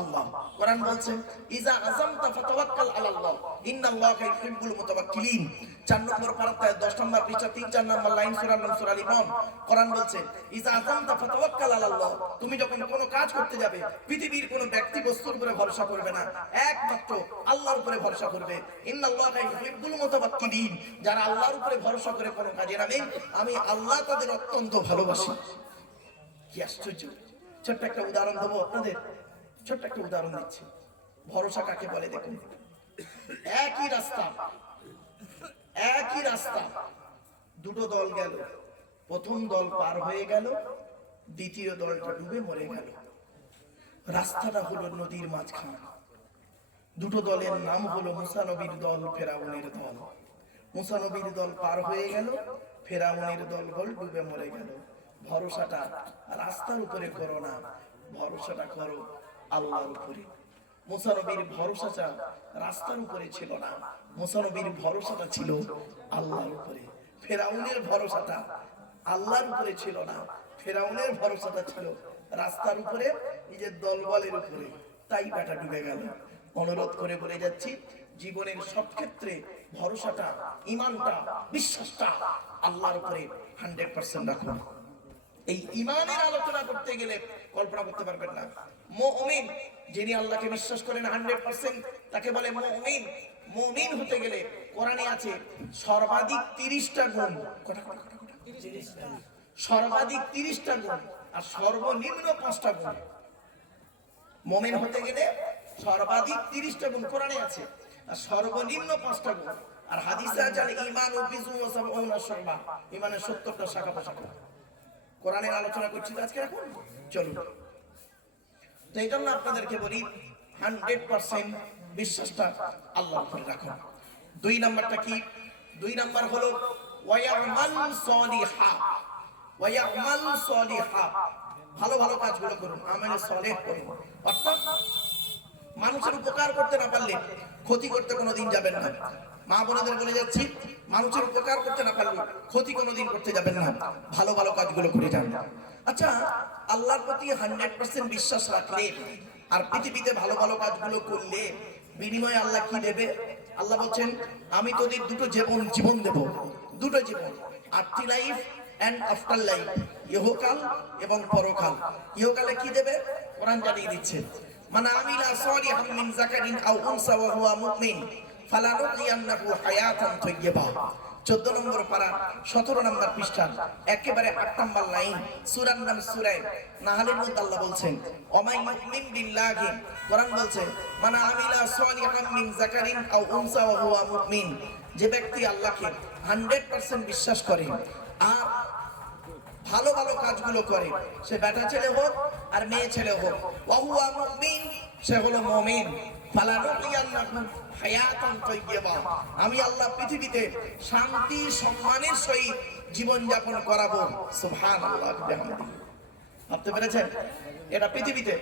আল্লাহ। কোরআন বলছেন ইজা আযামতা ফাতাওয়াক্কাল আলাল্লাহ ইন্নাল্লাহা ইউহিব্বুল মুতাওয়াক্কিলিন। 4 নম্বর পারাতে 10 নম্বর পৃষ্ঠা 3-4 নম্বর লাইন, সূরা নাম সূরা ইমরান। কোরআন বলছে ইজা আযামতা ফাতাওয়াক্কাল আলাল্লাহ। তুমি যখন কোনো কাজ করতে যাবে, পৃথিবীর কোনো ব্যক্তি বস্তুর উপরে ভরসা করবে না, একমাত্র আল্লাহর উপরে ভরসা করবে। ইন্নাল্লাহা ইউহিব্বুল মুতাওয়াক্কিলিন। যারা আল্লাহর উপরে ভরসা করে কোনো কাজে নামে, আমি আল্লাহ তাদের অত্যন্ত ভালোবাসি। কি আশ্চর্য! ছোট্ট একটা উদাহরণ দেবো আপনাদের, ছোট্ট একটা উদাহরণ দিচ্ছি। ভরসা কাকে বলে দেখুন। একই রাস্তা, দুটো দল গেল। প্রথম দল পার হয়ে গেল, দ্বিতীয় দলটা ডুবে মরে গেল। রাস্তাটা হলো নদীর মাঝখানে। দুটো দলের নাম হলো মুসা নবীর দল, ফেরাউনের দল। মুসা নবীর দল পার হয়ে গেল, ফেরাউনের দল ডুবে মরে গেল। ভরসাটা রাস্তার উপরে করো না, ভরসাটা করো আল্লাহর উপরে। মুসা নবীর ভরসাটা রাস্তার উপরে ছিল না, মুসা নবীর ভরসাটা ছিল আল্লাহর উপরে। ফেরাউনের ভরসাটা আল্লাহর উপরে ছিল না, ফেরাউনের ভরসাটা ছিল রাস্তার উপরে, নিজের দলবলের উপরে। তাই বেটা ডুবে গেল। অনুরোধ করে বলে যাচ্ছি, জীবনের সব ক্ষেত্রে ভরসাটা, ইমানটা, বিশ্বাসটা আল্লাহর উপরে 100% রাখুন। এই ইমানের আলোচনা করতে গেলে কল্পনা করতে পারবেন না। মুমিন যিনি আল্লাহকে বিশ্বাস করেন 100% তাকে বলে মুমিন। মুমিন হতে গেলে কোরআনে আছে সর্বাধিক 30টা গুণ। কটা? 30টা। সর্বাধিক 30টা গুণ আর সর্বনিম্ন 5টা গুণ। মুমিন হতে গেলে সর্বাধিক 30টা গুণ কোরআনে আছে আর সর্বনিম্ন 5টা গুণ। আর হাদিসে আছে ঈমানু বিজু ওয়া সাবউনা শাবা, ঈমানের 70টা শাখা প্রশাখা। কোরআনের আলোচনা করছি আজকে এখন, চলুন। তো এই জন্য আপনাদেরকে বলি 100% বিশ্বাসটা আল্লাহর উপরে রাখুন। 2 নাম্বারটা কি? 2 নাম্বার হলো ওয়ায়ামাল সলিহা। ওয়ায়ামাল সলিহা, ভালো ভালো কাজগুলো করুন, আমালে সলিহ করুন। অর্থাৎ মানুষের উপকার করতে না পারলে ক্ষতি করতে কোনোদিন যাবেন না। মা বোনেদের বলে যাচ্ছি, মানুষের উপকার করতে না পারলে ক্ষতি কোনোদিন করতে যাবেন না, ভালো ভালো কাজগুলো করে যান। আচ্ছা, আল্লাহর প্রতি 100% বিশ্বাস রাখলে আর পৃথিবীতে ভালো ভালো কাজগুলো করলে বিনিময়ে আল্লাহ কি দেবে? আল্লাহ বলছেন আমি তোদের দুটো জীবন দেব, দুটো জীবন, after life and after life, ইহকাল এবং পরকাল। ইহকালে কি দেবে? কোরআন জানিয়ে দিচ্ছে মান আমিলা সালিহাম মিন যাকারিন আও উনসা ওয়া হুয়া মুমিন ফালানুহইয়ান্নাহু হায়াতান তাইয়্যিবা। 14 নম্বর পারা 17 নম্বর পৃষ্ঠা একেবারে 8 নম্বর লাইন, সূরার নাম সূরা নাহলের মধ্যে আল্লাহ বলছেন ওমাই মুমিন বিল্লাহি। কোরআন বলছে মান আমিলা সালিহাম মিন যাকারিন আও উনসা ওয়া হুয়া মুমিন, যে ব্যক্তি আল্লাহকে 100% বিশ্বাস করে আর ভালো ভালো কাজগুলো করে, সে বেটা ছেলে হোক আর মেয়ে ছেলে হোক, ওয়া হুয়া মুমিন, সে হলো মুমিন, ফালানুহইয়ান্নাহু হায়াতান তাইয়্যিবা, আমি আল্লাহ পৃথিবীতে শান্তি সম্মানের সহিত জীবন যাপন করাবো। সুবহানাল্লাহ। ভাবতে পেরেছেন? এটা পৃথিবীতে।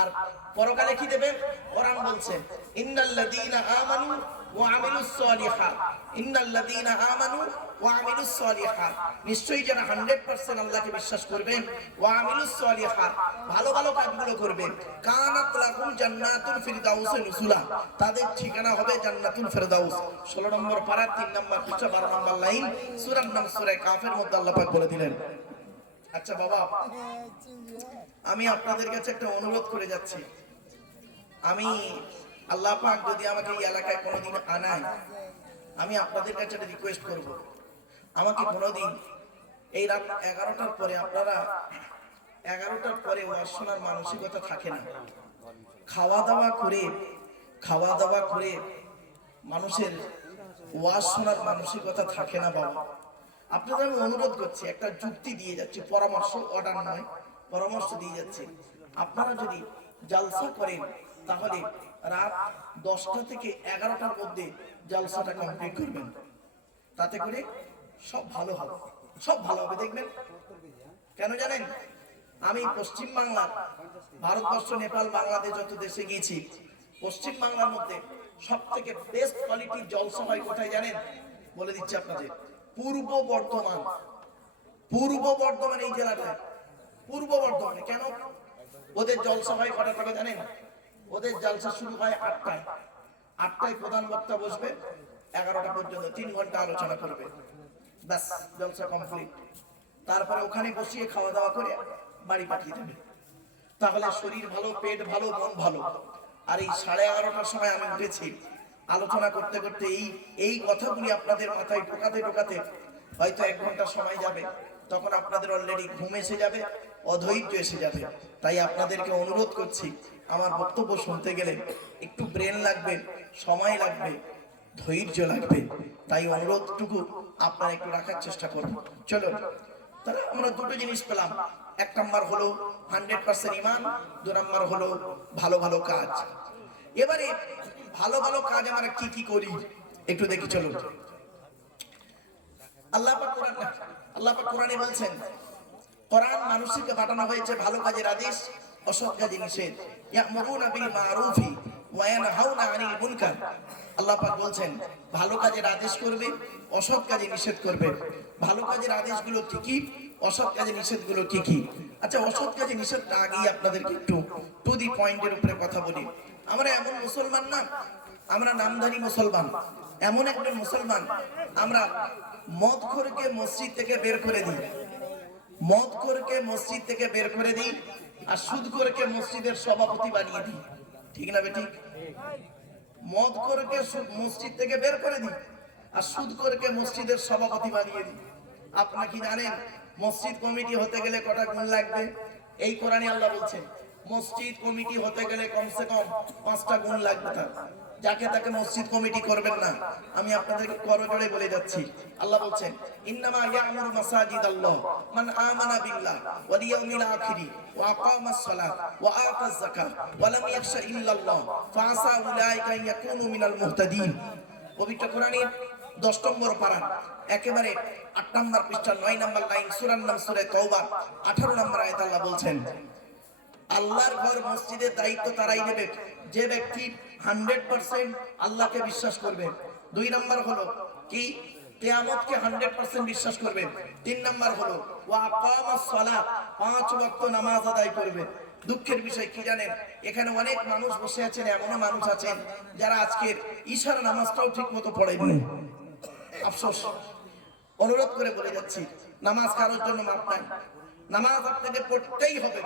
আর পরকালে কি দেবে? কোরআন বলছে ইন্নাল্লাযীনা আমানু ওয়া আমিলুস সালিহাত, ইন্নাল্লাযীনা আমানু ওয়া আমিলুস সালিহাত, নিশ্চয়ই যারা 100% আল্লাহকে বিশ্বাস করবে, ওয়া আমিলুস সালিহাত, ভালো ভালো কাজগুলো করবে, কানাত লাহুম জান্নাতুল ফিরদাউস নুজুলা, তাদের ঠিকানা হবে জান্নাতুল ফিরদাউস। 16 নম্বর পারা 3 নম্বর পৃষ্ঠা 12 নম্বর লাইন, সূরার নাম সূরা কাফের মধ্যে আল্লাহ পাক বলে দিলেন। আচ্ছা বাবা, আমি আপনাদের কাছে একটা অনুরোধ করে যাচ্ছি। আমি আল্লাহ পাক যদি আমাকে এই এলাকায় কোনোদিন আনায়, আমি আপনাদের কাছে একটা রিকোয়েস্ট করব, আমাকে কোনোদিন এই রাত 11টার পরে, আপনারা 11টার পরে ওয়াজ শোনার মানসিকতা থাকে না। খাওয়া দাওয়া করে মানুষের ওয়াজ শোনার মানসিকতা থাকে না বাবা। আপনাদের আমি অনুরোধ করছি, একটা যুক্তি দিয়ে যাচ্ছি, পরামর্শ, অর্ডার নয়, পরামর্শ দিয়ে যাচ্ছি। আপনারা যদি জালসা করেন তাহলে রাত 10টা থেকে 11টার মধ্যে জালসাটা কমপ্লিট করবেন, তাতে করে সব ভালো হবে, সব ভালো হবে দেখবেন। কেন জানেন? আমি পশ্চিম বাংলার, ভারতবর্ষ, নেপাল, বাংলাদেশ যত দেশে গিয়েছি, পশ্চিম বাংলার মধ্যে সব থেকে বেস্ট কোয়ালিটির জলসা হয় কোথায় জানেন? বলে দিচ্ছি আপনাদের, পূর্ব বর্ধমান। পূর্ব বর্ধমান এই জেলাটা, পূর্ব বর্ধমানে। কেন? ওদের জলসা হয় কটা থেকে জানেন? ওদের জলসা শুরু হয় 8টায়। 8টায় প্রধান বক্তা বসবে, 11টা পর্যন্ত 3 ঘন্টা আলোচনা করবে, ব্যাস জলসা কমপ্লিট। তারপরে ওখানে বসিয়ে খাওয়া দাওয়া করে বাড়ি পাঠিয়ে দেবে। তাহলে শরীর ভালো, পেট ভালো, মন ভালো। আর এই 11:30টার সময় আমি উঠেছি, আলোচনা করতে করতে এই কথাগুলি আপনাদের মাথায় ঢোকাতে হয়তো 1 ঘন্টা সময় যাবে। তখন আপনাদের অলরেডি ঘুম এসে যাবে, অধৈর্য এসে যাবে। তাই আপনাদেরকে অনুরোধ করছি, আমার বক্তব্য শুনতে গেলে একটু ব্রেন লাগবে, সময় লাগবে, ধৈর্য লাগবে। তাই অনুরোধটুকু আপনারা একটু রাখার চেষ্টা করুন। চলো, তাহলে আমরা দুটো জিনিস পেলাম। 1 নাম্বার হলো 100% ঈমান, 2 নাম্বার হলো ভালো ভালো কাজ। এবারে ভালো ভালো কাজ আমরা কি কি করি একটু দেখি, চলুন। আল্লাহ পাক কোরআনে বলছেন, কোরআন মানুষকে পাঠানো হয়েছে ভালো কাজের আদেশ, অসৎ কাজে নিষেধ। ইয়ামুরুনা বিল মারুফি ওয়া ইয়ানহাউনা আনিল মুনকার। আল্লাহ পাক বলছেন ভালো কাজের আদেশ করবে, অসৎ কাজে নিষেধ করবে। ভালো কাজের আদেশগুলো কি কি, অসৎ কাজে নিষেধগুলো কি কি? আচ্ছা, অসৎ কাজে নিষেধটা আগেই আপনাদেরকে একটু টু দি পয়েন্টের উপরে কথা বলি। আমরা এমন মুসলমান না, আমরা নামধারী মুসলমান, এমন একজন মুসলমান, আমরা মদখোরকে মসজিদ থেকে বের করে দিই, মদখোরকে মসজিদ থেকে বের করে দিই, আর সুদখোরকে মসজিদের সভাপতি বানিয়ে দিই। ঠিক না বেঠিক? মদখোরকে মসজিদ থেকে বের করে দিই আর সুদখোরকে মসজিদের সভাপতি বানিয়ে দিই। আপনারা কি জানেন মসজিদ কমিটি হতে গেলে কটা গুণ লাগবে? এই কোরআনে আল্লাহ বলছেন মসজিদ কমিটি হতে গেলে কমসে কম 5টা গুণ লাগবে। তার যাকে তাকে মসজিদ কমিটি করবেন না। আমি আপনাদেরকে করজোড়ে বলে যাচ্ছি, আল্লাহ বলছেন ইন্নামা ইয়া'মুরু মাসাজিদাল্লাহ মান আমানা বিল্লাহ ওয়াল ইয়াউমিল আখির ওয়া আকামাস সালাত ওয়া আতাজ যাকাত ওয়া লাম ইয়াখশা ইল্লাল্লাহ ফাআসা উলাইকা ইয়াকুনু মিনাল মুহতাদিন। পবিত্র কোরআনের 10 নম্বর পারা একেবারে 8 নম্বর পৃষ্ঠা 9 নম্বর লাইন সূরার নাম সূরা তাওবা 18 নম্বর আয়াত আল্লাহ বলছেন আল্লাহর ঘর মসজিদের দায়িত্ব তারাই নেবে যে ব্যক্তি 100% আল্লাহকে বিশ্বাস করবে। 2 নম্বর হলো কি কিয়ামতকে 100% বিশ্বাস করবে। 3 নম্বর হলো ওয়া আকামাস সালাত 5 ওয়াক্ত নামাজ আদায় করবে। দুঃখের বিষয় কি জানেন, এখানে অনেক মানুষ বসে আছেন, এমন মানুষ আছেন যারা আজকের ঈশার নামাজটাও ঠিকমতো পড়েনি। আফসোস, অনুরোধ করে বলে যাচ্ছি নামাজ কারোর জন্য মাপ নাই। নামাজ আপনাকে পড়তেই হবে।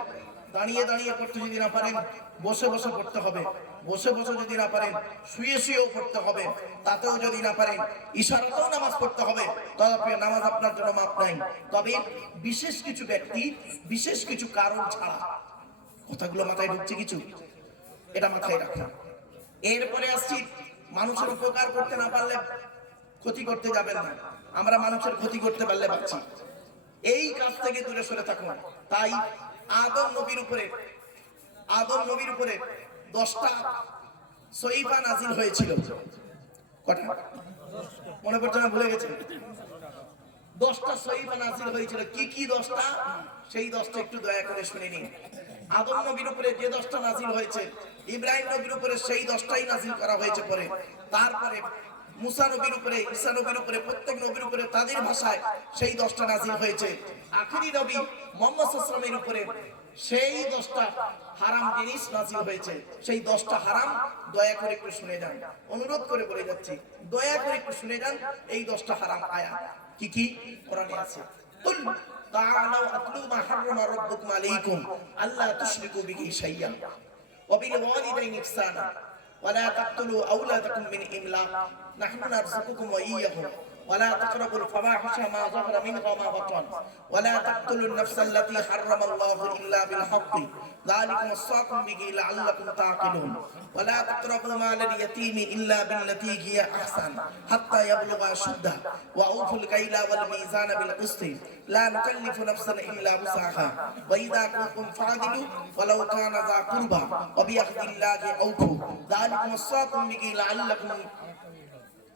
দাঁড়িয়ে দাঁড়িয়ে পড়তে যদি না পারেন বসে বসে পড়তে হবে, বসে বসে যদি না পারেন শুয়ে শুয়েও পড়তে হবে, তাতেও যদি না পারেন ইশারাতেও নামাজ পড়তে হবে, তবে নামাজ আপনার জন্য মাপ নাই। তবে বিশেষ কিছু ব্যক্তি বিশেষ কিছু কারণ ছাড়া, কথাগুলো মাথায় ঢুকছে কিছু, এটা মাথায় রাখা। এরপরে আসছি মানুষের উপকার করতে না পারলে ক্ষতি করতে যাবেন না। আমরা মানুষের ক্ষতি করতে পারলে বাঁচি, এই কাজ থেকে দূরে সরে থাকুন। তাই আদম নবীর উপরে 10টা সহিফা নাজিল হয়েছিল। কটা মনে পড়ছে না? ভুলে গেছে? 10টা সহিফা নাজিল হয়েছিল। কি কি 10টা? সেই 10টা একটু দয়া করে শুনে নিন। আদম নবীর উপরে যে 10টা নাজিল হয়েছে, ইব্রাহিম নবীর উপরে সেই 10টাই নাজিল করা হয়েছে পরে। তারপরে মুসা নবীর উপরে, ঈসা নবীর উপরে, প্রত্যেক নবীর উপরে তাদের ভাষায় সেই 10টা নাজিল হয়েছে। আখেরি নবী মুহাম্মদ সাল্লাল্লাহু আলাইহি ওয়াসাল্লামের উপরে সেই 10টা হারাম জিনিস নাজিল হয়েছে। সেই 10টা হারাম দয়া করে একটু শুনে যান, অনুরোধ করে বলে যাচ্ছি, দয়া করে একটু শুনে যান। এই 10টা হারাম আয়াত কি কি কোরআনে আছে? কুল তাআলাউ আতলু মা হারামা রাব্বুকুম আলাইকুম আল্লা তুশরিকু বিহি শাইয়্যান ওয়া বিল ওয়ালিদাইনি ইহসানা ওয়া লা তাকতুলু আওলাদাকুম মিন ইমলাক নাহনু নারযুকুকুম ওয়া ইয়্যাহুম ولا تقربوا الفواحش ما ظهر منها وما بطن ولا تقتلوا النفس التي حرم الله إلا بالحق ذلكم وصاكم به لعلكم تعقلون ولا تقربوا مال اليتيم إلا بالتي هي أحسن حتى يبلغ أشده وأوفوا الكيل والميزان بالقسط لا نكلف نفسا إلا وسعها وإذا كنتم فاعدلوا ولو كان ذا قربى وبعهد الله أوفوا ذلكم وصاكم به لعلكم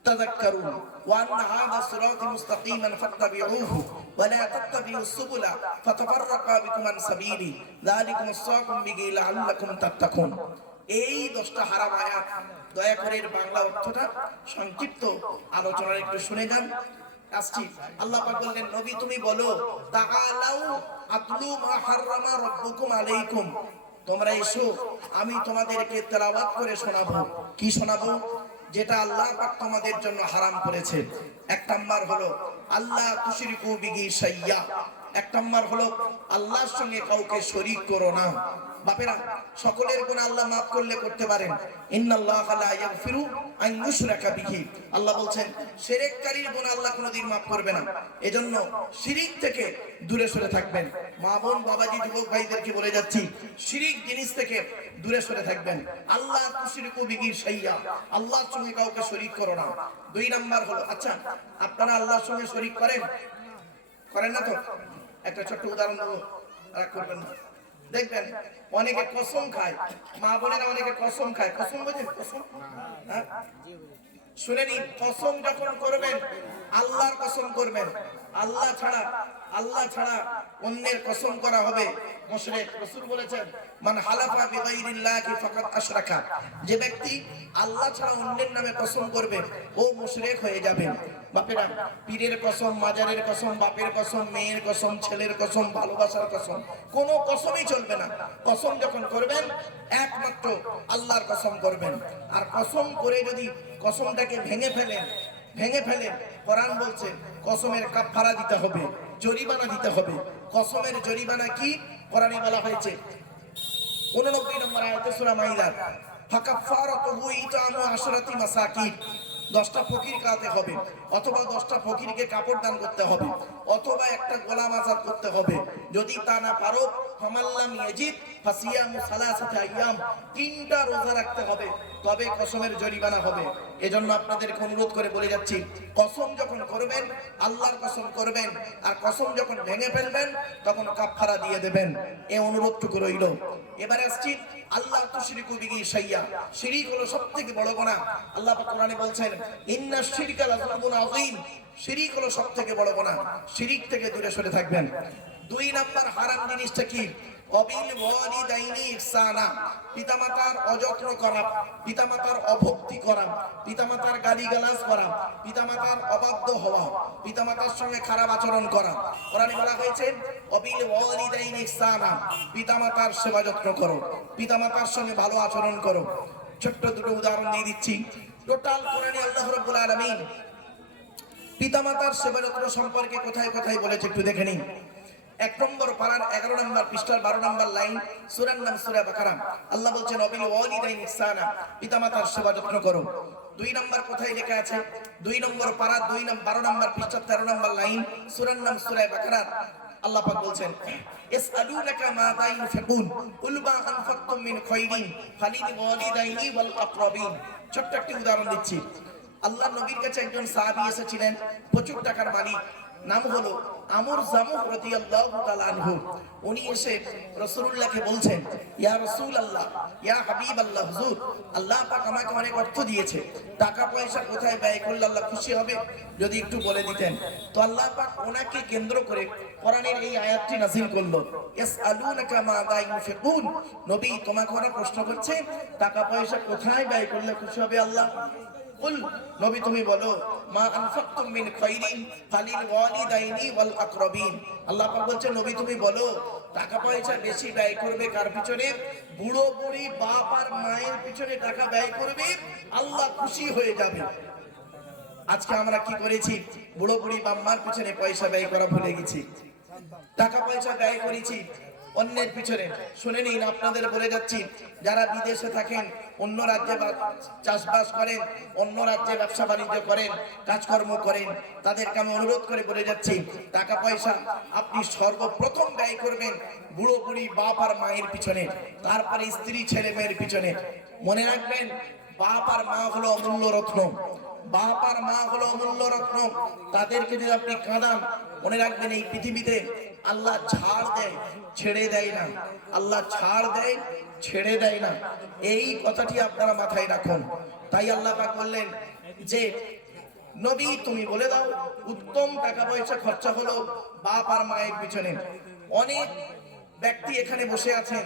تذكرون وأن هذا صراط مستقيما فاتبعوه ولا تتبعوا السبل فتفرق بكم عن سبيله ذلكم وصاكم به لعلكم تتقون। এই 10টা হারাম আয়াত দয়া করে এর বাংলা অর্থটা সংক্ষিপ্ত আলোচনা একটু শুনে যান। আসছি, আল্লাহ পাক বললেন নবী তুমি বলো তাআলাউ আতলু মা হারামা রাব্বুকুম আলাইকুম, তোমরা এসো আমি তোমাদেরকে তেলাওয়াত করে শোনাবো। কি শোনাবো? যেটা আল্লাহ পাক তোমাদের জন্য হারাম করেছে। 1 নাম্বার হলো আল্লাহ তুশরিকু বিহি শাইয়্যা। 1 নাম্বার হলো আল্লাহর সঙ্গে কাউকে শরীক করো না। বাপেরা, সকলের গুনাহ আল্লাহ মাফ করলে করতে পারেন। ইন্নাল্লাহা লা ইয়াগফিরু আন ইউশরাকা বিহি, আল্লাহ বলছেন শিরককারীর গুনাহ আল্লাহ কোনোদিন মাফ করবে না। এজন্য শিরিক থেকে দূরে সরে থাকবেন। মা বোন বাবাজি যুবক ভাইদেরকে বলে যাচ্ছি, শিরিক জিনিস থেকে দূরে সরে থাকবেন। আল্লাহ তুশরিকু বিহি শাইয়্যা, আল্লাহর সঙ্গে কাউকে শরীক করো না। 2 নাম্বার হলো, আচ্ছা আপনারা আল্লাহর সঙ্গে শরীক করেন না তো? একটা ছোট্ট উদাহরণ দেবো, রাগ করবেন না। দেখবেন অনেকে কসম খায়, মা বোনেরা অনেকে কসম খায়। কসম বোঝেন? কসম, হ্যাঁ শুনে নিন, কসম যখন করবেন আল্লাহর কসম করবেন। আল্লাহ ছাড়া অন্যের কসম করা হবে মুশরিক। রাসূল বলেছেন মান হালাফা বিগাইরিল্লাহি ফাকাদ আশরাকা, যে ব্যক্তি আল্লাহ ছাড়া অন্যের নামে কসম করবে ও মুশরিক হয়ে যাবে। বাপেরা, পীরের কসম, মাজারের কসম, বাপের কসম, মেয়ের কসম, ছেলের কসম, ভালোবাসার কসম, কোনো কসমই চলবে না। কসম যখন করবেন একমাত্র আল্লাহর কসম করবেন। আর কসম করে যদি কসমটাকে ভেঙে ফেলেন, কোরআন বলছে কসমের কাফারা দিতে হবে, জরিমানা দিতে হবে। কসমের জরিমানা কি কোরআনে বলা হয়েছে 89 নম্বর আয়াতে সূরা মাইদার, ফাকাফারাতুহু ইতআমু আশরাতি মাসাকিন, 10টা ফকির খাওয়াতে হবে, অথবা 10টা ফকিরকে কাপড় দান করতে হবে, অথবা একটা গোলাম আজাদ করতে হবে। যদি তা না পারো ফামাল্লাম ইয়াজিদ ফাসিয়ামু সালাসাতি আইয়াম, 3টা রোজা রাখতে হবে, তবে কসমের জরিমানা হবে। এজন্য আপনাদেরকে অনুরোধ করে বলে যাচ্ছি, কসম যখন করবেন আল্লাহর কসম করবেন, আর কসম যখন ভেঙে ফেলবেন তখন কাফারা দিয়ে দেবেন। এই অনুরোধটুকু রইল। এবারে আসছি আল্লাহ তুশরিকু বিহি শাইয়া, শিরক হলো সবথেকে বড় গুনাহ। আল্লাহ পাক কোরআনে বলছেন ইন্নাশ শিরকা লাযুলমুন আযীম, শিরক হলো সবথেকে বড় গুনাহ। শিরক থেকে দূরে সরে থাকবেন। 2 নাম্বার হারাম জিনিসটা কি? অবিল ওয়ালিদাইনি ইহসানা, পিতামাতার অযত্ন করা, পিতামাতার অভক্তি করা, পিতামাতার গালিগালাজ করা, পিতামাতার অবাধ্য হওয়া, পিতামাতার সঙ্গে খারাপ আচরণ করা। কোরআনে বলা হয়েছে অবিল ওয়ালিদাইনি ইহসানা, পিতামাতার সেবা যত্ন করো, পিতামাতার সঙ্গে ভালো আচরণ করো। ছোট্ট দুটো উদাহরণ দিয়ে দিচ্ছি। টোটাল কোরআনে আল্লাহ রাব্বুল আলামিন পিতামাতার সেবা যত্ন সম্পর্কে কোথায় কোথায় বলেছে একটু দেখে নিন। 1 নম্বর পারার 11 নম্বর পৃষ্ঠার 12 নম্বর লাইন, সূরার নাম সূরা বাকারা। আল্লাহ বলছেন অবিল ওয়ালিদাইনি ইহসানা, পিতামাতার সেবা যত্ন করো। 2 নম্বর কোথায় লেখা আছে? 2 নম্বর পারা 12 নম্বর পৃষ্ঠার 13 নম্বর লাইন, সূরার নাম সূরা বাকারা। আল্লাহ পাক বলছেন ইসআলুনাকা মাযা ইউনফিকুন কুল মা আনফাকতুম মিন খায়রিন ফালিল ওয়ালিদাইনি ওয়াল আকরাবিন। ছোট্ট একটি উদাহরণ দিচ্ছি। আল্লাহ নবীর কাছে একজন সাহাবী এসেছিলেন, প্রচুর টাকার মালিক, নাম হলো আমর জামুহ রাদিয়াল্লাহু তাআলা আনহু। উনি এসে রাসূলুল্লাহকে বলছেন ইয়া রাসূলুল্লাহ, ইয়া হাবিবাল্লাহ, হুজুর আল্লাহ পাক আমাকে অনেক অর্থ দিয়েছে, টাকা পয়সা কোথায় ব্যয় করলে আল্লাহ খুশি হবে যদি একটু বলে দিতেন। তো আল্লাহ পাক ওনাকে কেন্দ্র করে কোরআনের এই আয়াতটি নাযিল করলো, ইসআলুনাকা মাযা ইউনফিকুন, নবী তোমাকে ওরা প্রশ্ন করছে টাকা পয়সা কোথায় ব্যয় করলে খুশি হবে আল্লাহ। কুল, নবী তুমি বলো মা আনফাকতুম মিন খায়রিন ফালিল ওয়ালিদাইনি ওয়াল আকরাবিন। আল্লাহ পাক বলছেন নবী তুমি বলো টাকা পয়সা বেশি ব্যয় করবে কার পিছনে? বুড়ো বুড়ি বাপ আর মায়ের পিছনে টাকা ব্যয় করবে, আল্লাহ খুশি হয়ে যাবে। আজকে আমরা কি করেছি? বুড়ো বুড়ি বাপ মার পিছনে পয়সা ব্যয় করা ভুলে গেছি, টাকা পয়সা ব্যয় করেছি অন্যের পিছনে। শুনে নিন, আপনাদের বলে যাচ্ছি, যারা বিদেশে থাকেন, অন্য রাজ্যে চাষবাস করেন, অন্য রাজ্যে ব্যবসা বাণিজ্য করেন, কাজকর্ম করেন, তাদেরকে আমি অনুরোধ করে বলে যাচ্ছি, টাকা পয়সা আপনি সর্বপ্রথম ব্যয় করবেন বুড়ো বুড়ি বাপ আর মায়ের পিছনে, তারপরে স্ত্রী ছেলে মেয়ের পিছনে। মনে রাখবেন, বাপ আর মা হলো অমূল্য রত্ন, বাপ আর মা হলো অমূল্য রত্ন। তাদেরকে যদি আপনি কাঁদান, মনে রাখবেন এই পৃথিবীতে আল্লাহ ছাড় দেয়, ছেড়ে দেয় না। আল্লাহ ছাড় দেয়, ছেড়ে দেয় না, এই কথাটি আপনারা মাথায় রাখুন। তাই আল্লাহ পাক বললেন যে নবী তুমি বলে দাও উত্তম টাকা পয়সা খরচা হলো বাপ আর মায়ের পিছনে। অনেক ব্যক্তি এখানে বসে আছেন,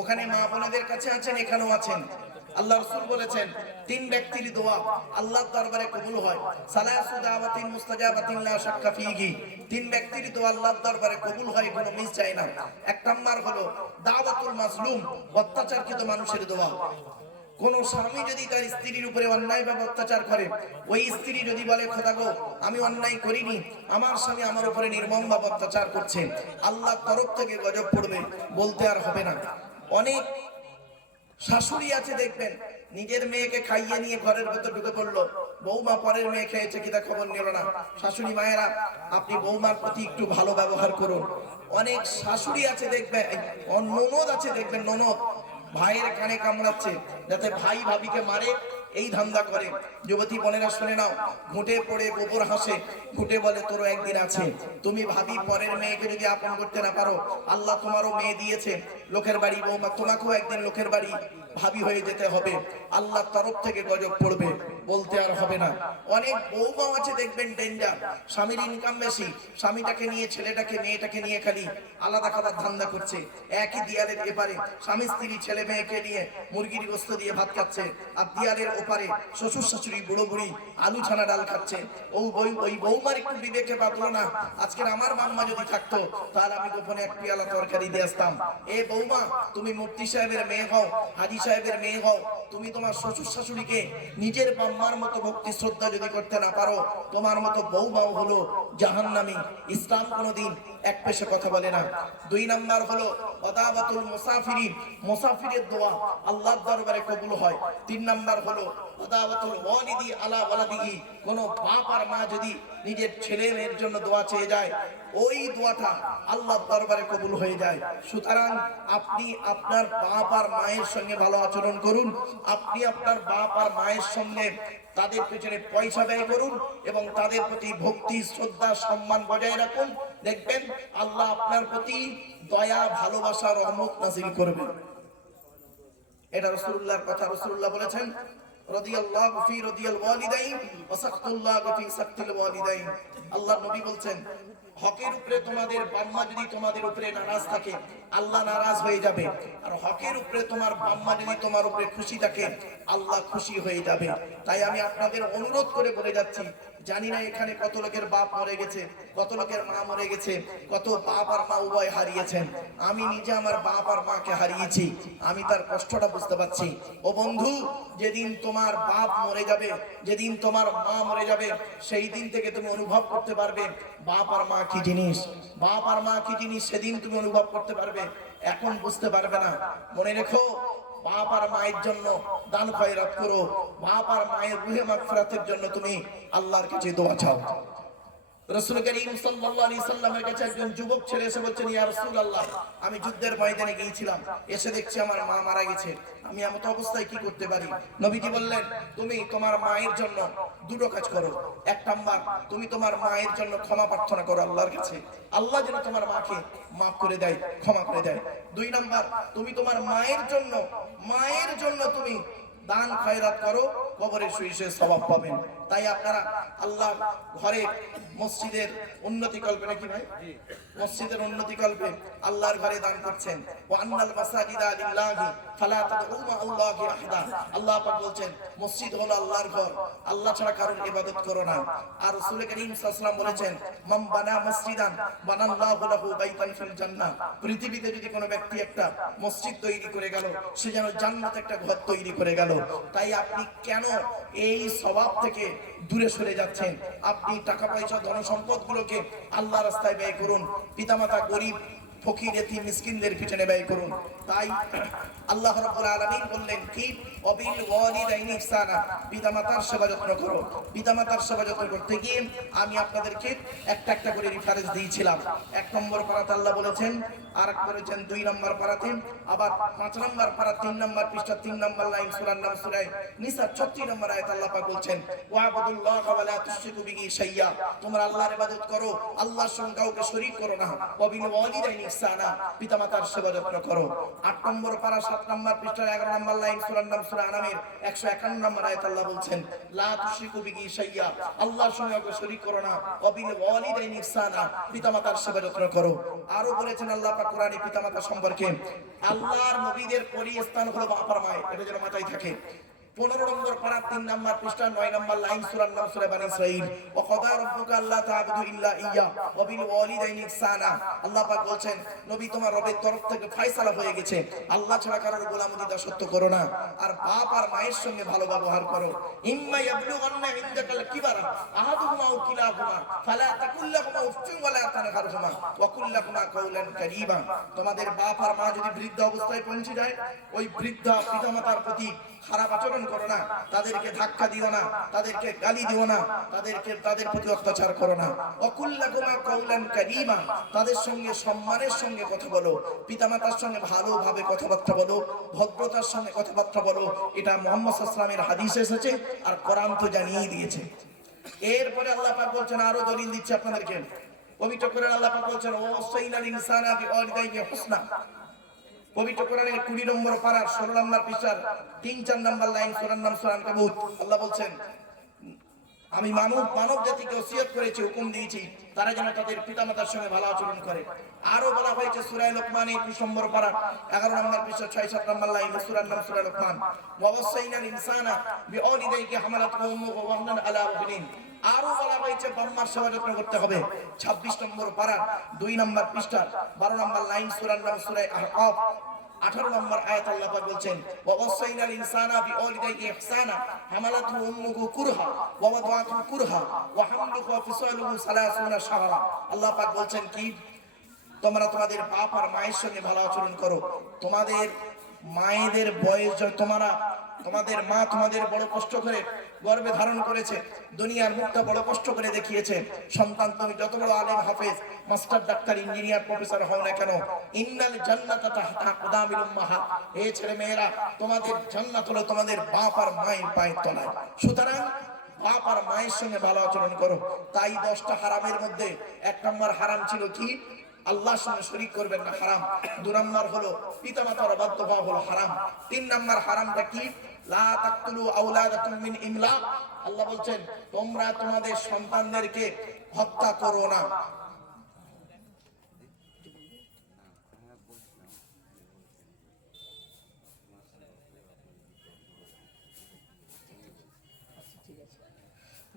ওখানে মা বোনদের কাছে আছেন, এখানেও আছেন। আল্লাহ রাসূল বলেছেন 3 ব্যক্তির দোয়া আল্লাহর দরবারে কবুল হয়। সালাসু দাওয়াতিন মুস্তাজাবাতিন লা শাক্কা ফীহি, 3 ব্যক্তির দোয়া আল্লাহর দরবারে কবুল হয়, কোনো মিস যায় না। 1 নাম্বার হলো দাওয়াতুল মাজলুম, অত্যাচারকৃত মানুষের দোয়া। কোন স্বামী যদি তার স্ত্রীর উপরে অন্যায়ভাবে অত্যাচার করে, ওই স্ত্রী যদি বলে খোদা গো আমি অন্যায় করিনি, আমার স্বামী আমার উপরে নির্মমভাবে অত্যাচার করছে, আল্লাহর তরফ থেকে গজব পড়বে, বলতে আর হবে না। অনেক শাশুড়ি আছে দেখবেন, নিজের মেয়েকে খাইয়ে নিয়ে ঘরের ভেতর ঢুকে পড়লো, বৌমা পরের মেয়ে খেয়েছে কিনা খবর নিল না। শাশুড়ি মায়েরা, আপনি বৌমার প্রতি একটু ভালো ব্যবহার করুন। অনেক শাশুড়ি আছে দেখবেন, ননদ আছে দেখবেন, ননদ ভাইয়ের কানে কামড়াচ্ছে যাতে ভাই ভাবিকে মারে, এই ধান্দা করে। যুবতী বোনেরা শুনে নাও, ঘুঁটে পড়ে গোবর হাসে, ঘুঁটে বলে তোরও একদিন আছে। তুমি ভাবি পরের মেয়েকে যদি আপন করতে না পারো, আল্লাহ তোমারও মেয়ে দিয়েছে লোকের বাড়ি বৌমা, তোমাকেও একদিন লোকের বাড়ি ভাবি হয়ে যেতে হবে। আল্লাহর তরফ থেকে গজব পড়বে, বলতে আর হবে না। অনেক বৌমাও আছে দেখবেন ডেঞ্জার, স্বামীর ইনকাম বেশি, স্বামীটাকে নিয়ে ছেলেটাকে মেয়েটাকে নিয়ে খালি আলাদা খালার ধান্দা করছে। একই দিয়ালের এপারে স্বামী স্ত্রী ছেলে মেয়েকে নিয়ে মুরগির গোস্ত দিয়ে ভাত খাচ্ছে, আর দিয়ালের ওপারে শ্বশুর শাশুড়ি বুড়ো বুড়ি আলু ছানা ডাল খাচ্ছে। ওই বৌমার একটু বিবেকে বাঁধলো না, আজকের আমার মাম্মা যদি থাকতো তাহলে আমি গোপনে এক পেয়ালা তরকারি দিয়ে আসতাম। এ বৌমা, তুমি মুফতি সাহেবের মেয়ে হও, হাজী সাহেবের মেয়ে হও, তুমি তোমার শ্বশুর শাশুড়িকে নিজের বাম্মার মতো ভক্তি শ্রদ্ধা যদি করতে না পারো, তোমার মতো বৌমাও হলো জাহান্নামী। ইসলাম কোনোদিন এক পেশে কথা বলে না। 2 নাম্বার হলো ওয়াদাবাতুল মুসাফিরিন, মুসাফিরের দোয়া আল্লাহর দরবারে কবুল হয়। 3 নাম্বার হলো ওয়াদাবাতুল ওয়ালিদি আলা ওয়ালাদিহি, কোন বাপ আর মা যদি নিজের ছেলে মেয়ের জন্য দোয়া চেয়ে যায়, ওই দোয়াটা আল্লাহর দরবারে কবুল হয়ে যায়। সুতরাং আপনি আপনার বাপ আর মায়ের সঙ্গে ভালো আচরণ করুন, আপনি আপনার বাপ আর মায়ের সঙ্গে তাদের পেছনে পয়সা ব্যয় করুন এবং তাদের প্রতি ভক্তি শ্রদ্ধা সম্মান বজায় রাখুন। দেখবেন আল্লাহ আপনার প্রতি দয়া ভালোবাসা রহমত নাযিল করবেন। এটা রাসূলুল্লাহর কথা। রাসূলুল্লাহ বলেছেন রাদিয়াল্লাহু ফি রাদিয়াল ওয়ালিদাইন ওয়া সাকতুল্লাহু ফি সাকতিল ওয়ালিদাইন। আল্লাহ নবী বলেন, হকের উপরে তোমাদের বাম্মা যদি তোমাদের উপরে নারাজ থাকে, আল্লাহ নারাজ হয়ে যাবে। আর হকের উপরে তোমার বাম্মা যদি তোমার উপরে খুশি থাকে, আল্লাহ খুশি হয়ে যাবে। তাই আমি আপনাদের অনুরোধ করে বলে যাচ্ছি, জানি না এখানে কত লোকের বাপ মরে গেছে, কত লোকের মা মরে গেছে, কত বাপ আর মা উভয় হারিয়েছেন। আমি নিজে আমার বাপ আর মাকে হারিয়েছি, আমি তার কষ্টটা বুঝতে পারছি। ও বন্ধু, যেদিন তোমার বাপ মরে যাবে, যেদিন তোমার মা মরে যাবে, সেই দিন থেকে তুমি অনুভব করতে পারবে বাপ আর মা কি জিনিস, বাপ আর মা কি জিনিস, সেদিন তুমি অনুভব করতে পারবে। এখন বুঝতে পারবে না। মনে রেখো, বাপ আর মায়ের জন্য দান খয়রাত করো, বাপ আর মায়ের রুহে মাগফিরাতের জন্য তুমি আল্লাহর কাছে দোয়া চাও। রাসূল করিম সাল্লাল্লাহু আলাইহি সাল্লামের কাছে একজন যুবক ছেলে এসে বলছেন, ইয়া রাসূলুল্লাহ, আমি যুদ্ধের ময়দানে গিয়েছিলাম, এসে দেখছি আমার মা মারা গেছে, আমি এমন অবস্থায় কি করতে পারি? নবীজি বললেন, তুমি তোমার মায়ের জন্য দুটো কাজ করো। 1 নাম্বার, তুমি তোমার মায়ের জন্য ক্ষমা প্রার্থনা করো আল্লাহর কাছে, আল্লাহ যেন তোমার মাকে মাফ করে দেয়, ক্ষমা করে দেয়। 2 নাম্বার, তুমি তোমার মায়ের জন্য তুমি দান খয়রাত করো, কবরে শুয়ে শুয়ে সওয়াব পাবেন। তাই আপনারা আল্লাহ ঘরে মসজিদের উন্নতি কল্পে, নাকি ভাই, মসজিদের উন্নতি কল্পে আল্লাহর ঘরে দান করছেন। ওয়া আন্নাল মাসাজিদা লিল্লাহি ফালা তাদউ মা আল্লাহি আহাদা। আল্লাহ পাক বলছেন, মসজিদ হলো আল্লাহর ঘর, আল্লাহ ছাড়া কারোর ইবাদত করো না। আর রাসূল করিম সাল্লাল্লাহু আলাইহি ওয়াসাল্লাম বলেছেন, মান বানা মসজিদান বানাল্লাহু লাহু বাইতান ফিল জান্নাহ। পৃথিবীতে যদি কোনো ব্যক্তি একটা মসজিদ তৈরি করে গেল, সে যেন জান্নাতে একটা ঘর তৈরি করে গেল। তাই আপনি কেন এই সওয়াব থেকে দূরে সরে যাচ্ছেন? আপনি টাকা পয়সা ধন সম্পদগুলোকে আল্লাহ রাস্তায় ব্যয় করুন, পিতামাতা গরিব ফকির এতিম মিসকিনদের পিছনে ব্যয় করুন। তাই আল্লাহ রাব্বুল আলামিন বললেন কি, ওয়াবিল ওয়ালিদাইনি ইহসানা, পিতামাতার সেবা যত্ন করো। পিতামাতার সেবা যত্ন করতে গিয়ে আমি আপনাদেরকে একটা একটা করে রেফারেন্স দিয়েছিলাম। 1 নম্বর পারাতে আল্লাহ বলেছেন, আর এক করেছেন 2 নম্বর পারাতে, আবার 5 নম্বর পারা 3 নম্বর পৃষ্ঠা 3 নম্বর লাইন সূরার নাম সূরা নিসা 36 নম্বর আয়াত আল্লাহ পাক বলছেন, ওয়াবুদুল্লাহ ওয়া লা তুশরিকু বিহি শাইয়্যা, তোমরা আল্লাহর ইবাদত করো, আল্লাহর সঙ্গে কাউকে শরীক করো না। ওয়াবিল ওয়ালিদাইনি ইহসানা, পিতামাতার সেবা যত্ন করো। 8 নম্বর পারা 7 নম্বর পৃষ্ঠা 11 নম্বর লাইন সূরার নাম সূরা আনামের 151 নম্বর আয়াত আল্লাহ বলছেন, লা তুশরিকু বিহি শাইয়্যা, আল্লাহর সঙ্গে কাউকে শরীক করো না। ওয়াবিল ওয়ালিদাইনি ইহসানা, পিতামাতার সেবা যত্ন করো। আরো বলেছেন আল্লাহ পাক কোরআনে পিতামাতা সম্পর্কে, আল্লাহর নবীদের পরিস্থান হলো বাপ আর মা, এটা যেন মাথায় থাকে। 15 নম্বর পারা 3 নম্বর পৃষ্ঠা 9 নম্বর লাইন সূরার নাম সূরা বনী ইসরাঈল, ওয়া ক্বাদা রাব্বুকা আল্লা তা'বুদু ইল্লা ইয়্যা ওয়া বিল ওয়ালিদাইনি ইহসানা। আল্লাহ পাক বলছেন, নবী তোমার রবের তরফ থেকে ফয়সালা হয়ে গেছে, আল্লাহ ছাড়া কারোর গোলামি দাসত্ব করো না, আর বাপ আর মায়ের সঙ্গে ভালো ব্যবহার করো। ইম্মা ইয়াবলুগান্না ইনদাকাল কিবারা আহাদুহুমা আও কিলাহুমা ফালা তাকুল লাহুমা উফফিন ওয়া লা তানহারহুমা ওয়া কুল লাহুমা কাওলান কারীমা। তোমাদের বাপ আর মা যদি বৃদ্ধ অবস্থায় পৌঁছে যায়, ওই বৃদ্ধা পিতামাতার প্রতি খারাপ আচরণ করো না, তাদেরকে ধাক্কা দিও না, তাদেরকে গালি দিও না, তাদের প্রতি অত্যাচার করো না। ওয়াকুল লাহুমা কাওলান কারীমা, তাদের সঙ্গে সম্মানের সঙ্গে কথা বলো, পিতামাতার সঙ্গে ভালোভাবে কথাবার্তা বলো, ভদ্রতার সঙ্গে কথাবার্তা বলো। এটা মুহাম্মদ সাল্লাল্লাহু আলাইহি ওয়াসাল্লামের হাদিসে এসেছে, আর কোরআন তো জানিয়ে দিয়েছে। এরপরে আল্লাহ পাক বলছেন, আরো দলিল দিচ্ছে আপনাদেরকে। পবিত্র কোরআন আল্লাহ পাক বলছেন, ওয়াসাইনাল ইনসানা বিওয়ালিদাইহি হুসনা। পবিত্র কোরআনের 20 নম্বর পারার 16 নম্বর পৃষ্ঠার 3-4 নম্বর লাইন, সূরার নাম সূরা আনকাবুত। আল্লাহ বলছেন, আমি মানব জাতিকে ওসিয়ত করেছি, হুকুম দিয়েছি, তারা যেন তাদের পিতামাতার সঙ্গে ভালো আচরণ করে। আরো বলা হয়েছে সূরা লোকমান 21 নম্বর পারা 11 নম্বর পৃষ্ঠা 6-7 নম্বর লাইন, সূরার নাম সূরা লোকমান। ওয়াসাইনাল ইনসানা বিওয়ালিদাইহি হামালাতহু উম্মুহু ওয়াহনান আলা ওয়াহনিন। আরো বলা হয়েছে বাম্মার সেবা যত্ন করতে হবে। 26 নম্বর পারা 2 নম্বর পৃষ্ঠা 12 নম্বর লাইন, সূরার নাম সূরা আহকাফ 18 নম্বর আয়াত। আল্লাহ পাক বলছেন, ওয়াসাইনাল ইনসানা বিওয়ালিদাইহি ইহসানা হামালাতহু উম্মুহু কুরহা ওয়া ওয়াদাআতহু কুরহা ওয়া হামলুহু ওয়া ফিসালুহু 30 শাহরা। আল্লাহ পাক বলছেন কি, তোমরা তোমাদের বাপ আর মায়ের সঙ্গে ভালো আচরণ করো। তোমাদের মায়েদের বয়স, তোমাদের মা তোমাদের বড় কষ্ট করে গর্ভে ধারণ করেছে, দুনিয়ার মুখটা বড় কষ্ট করে দেখিয়েছে। সন্তান তুমি যত বড় আলেম, হাফেজ, মাস্টার, ডাক্তার, ইঞ্জিনিয়ার, প্রফেসর হও না কেন, ইন্নাল জান্নাতা তাহতা আকদামিল উম্মাহাত, হে ছেলে মেয়েরা, তোমাদের জান্নাত হলো তোমাদের বাপ আর মায়ের পায়ের তলায়। সুতরাং বাপ আর মায়ের সঙ্গে ভালো আচরণ করো। তাই 10টা হারামের মধ্যে 1 নম্বর হারাম ছিল কি, আল্লাহর সঙ্গে শরীক করবেন না, হারাম। 2 নম্বর হলো পিতামাতার অবাধ্য হওয়া হলো হারাম। 3 নম্বর হারামটা কি, লা তাকতুলু আওলাদাকুম মিন ইমলাক। আল্লাহ বলছেন, তোমরা তোমাদের সন্তানদেরকে হত্যা করো না।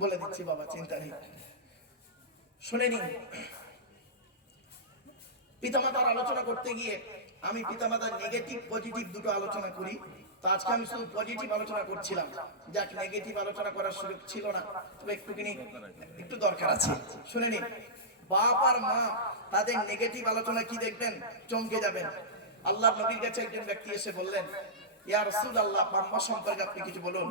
বলে দিচ্ছি বাবা, চিন্তা নেই, শুনে নিন। পিতামাতার আলোচনা করতে গিয়ে আমি পিতামাতার নেগেটিভ পজিটিভ দুটো আলোচনা করি। তো আজকে আমি শুধু পজিটিভ আলোচনা করছিলাম, যাক নেগেটিভ আলোচনা করার সুযোগ ছিল না, তবে একটু দরকার আছে। শুনে নিন, বাপ আর মা তাদের নেগেটিভ আলোচনা কি দেখবেন, চমকে যাবেন। আল্লাহর নবীর কাছে একজন ব্যক্তি এসে বললেন, ইয়া রাসূলুল্লাহ, বাম্মা সম্পর্কে আপনি কিছু বলুন।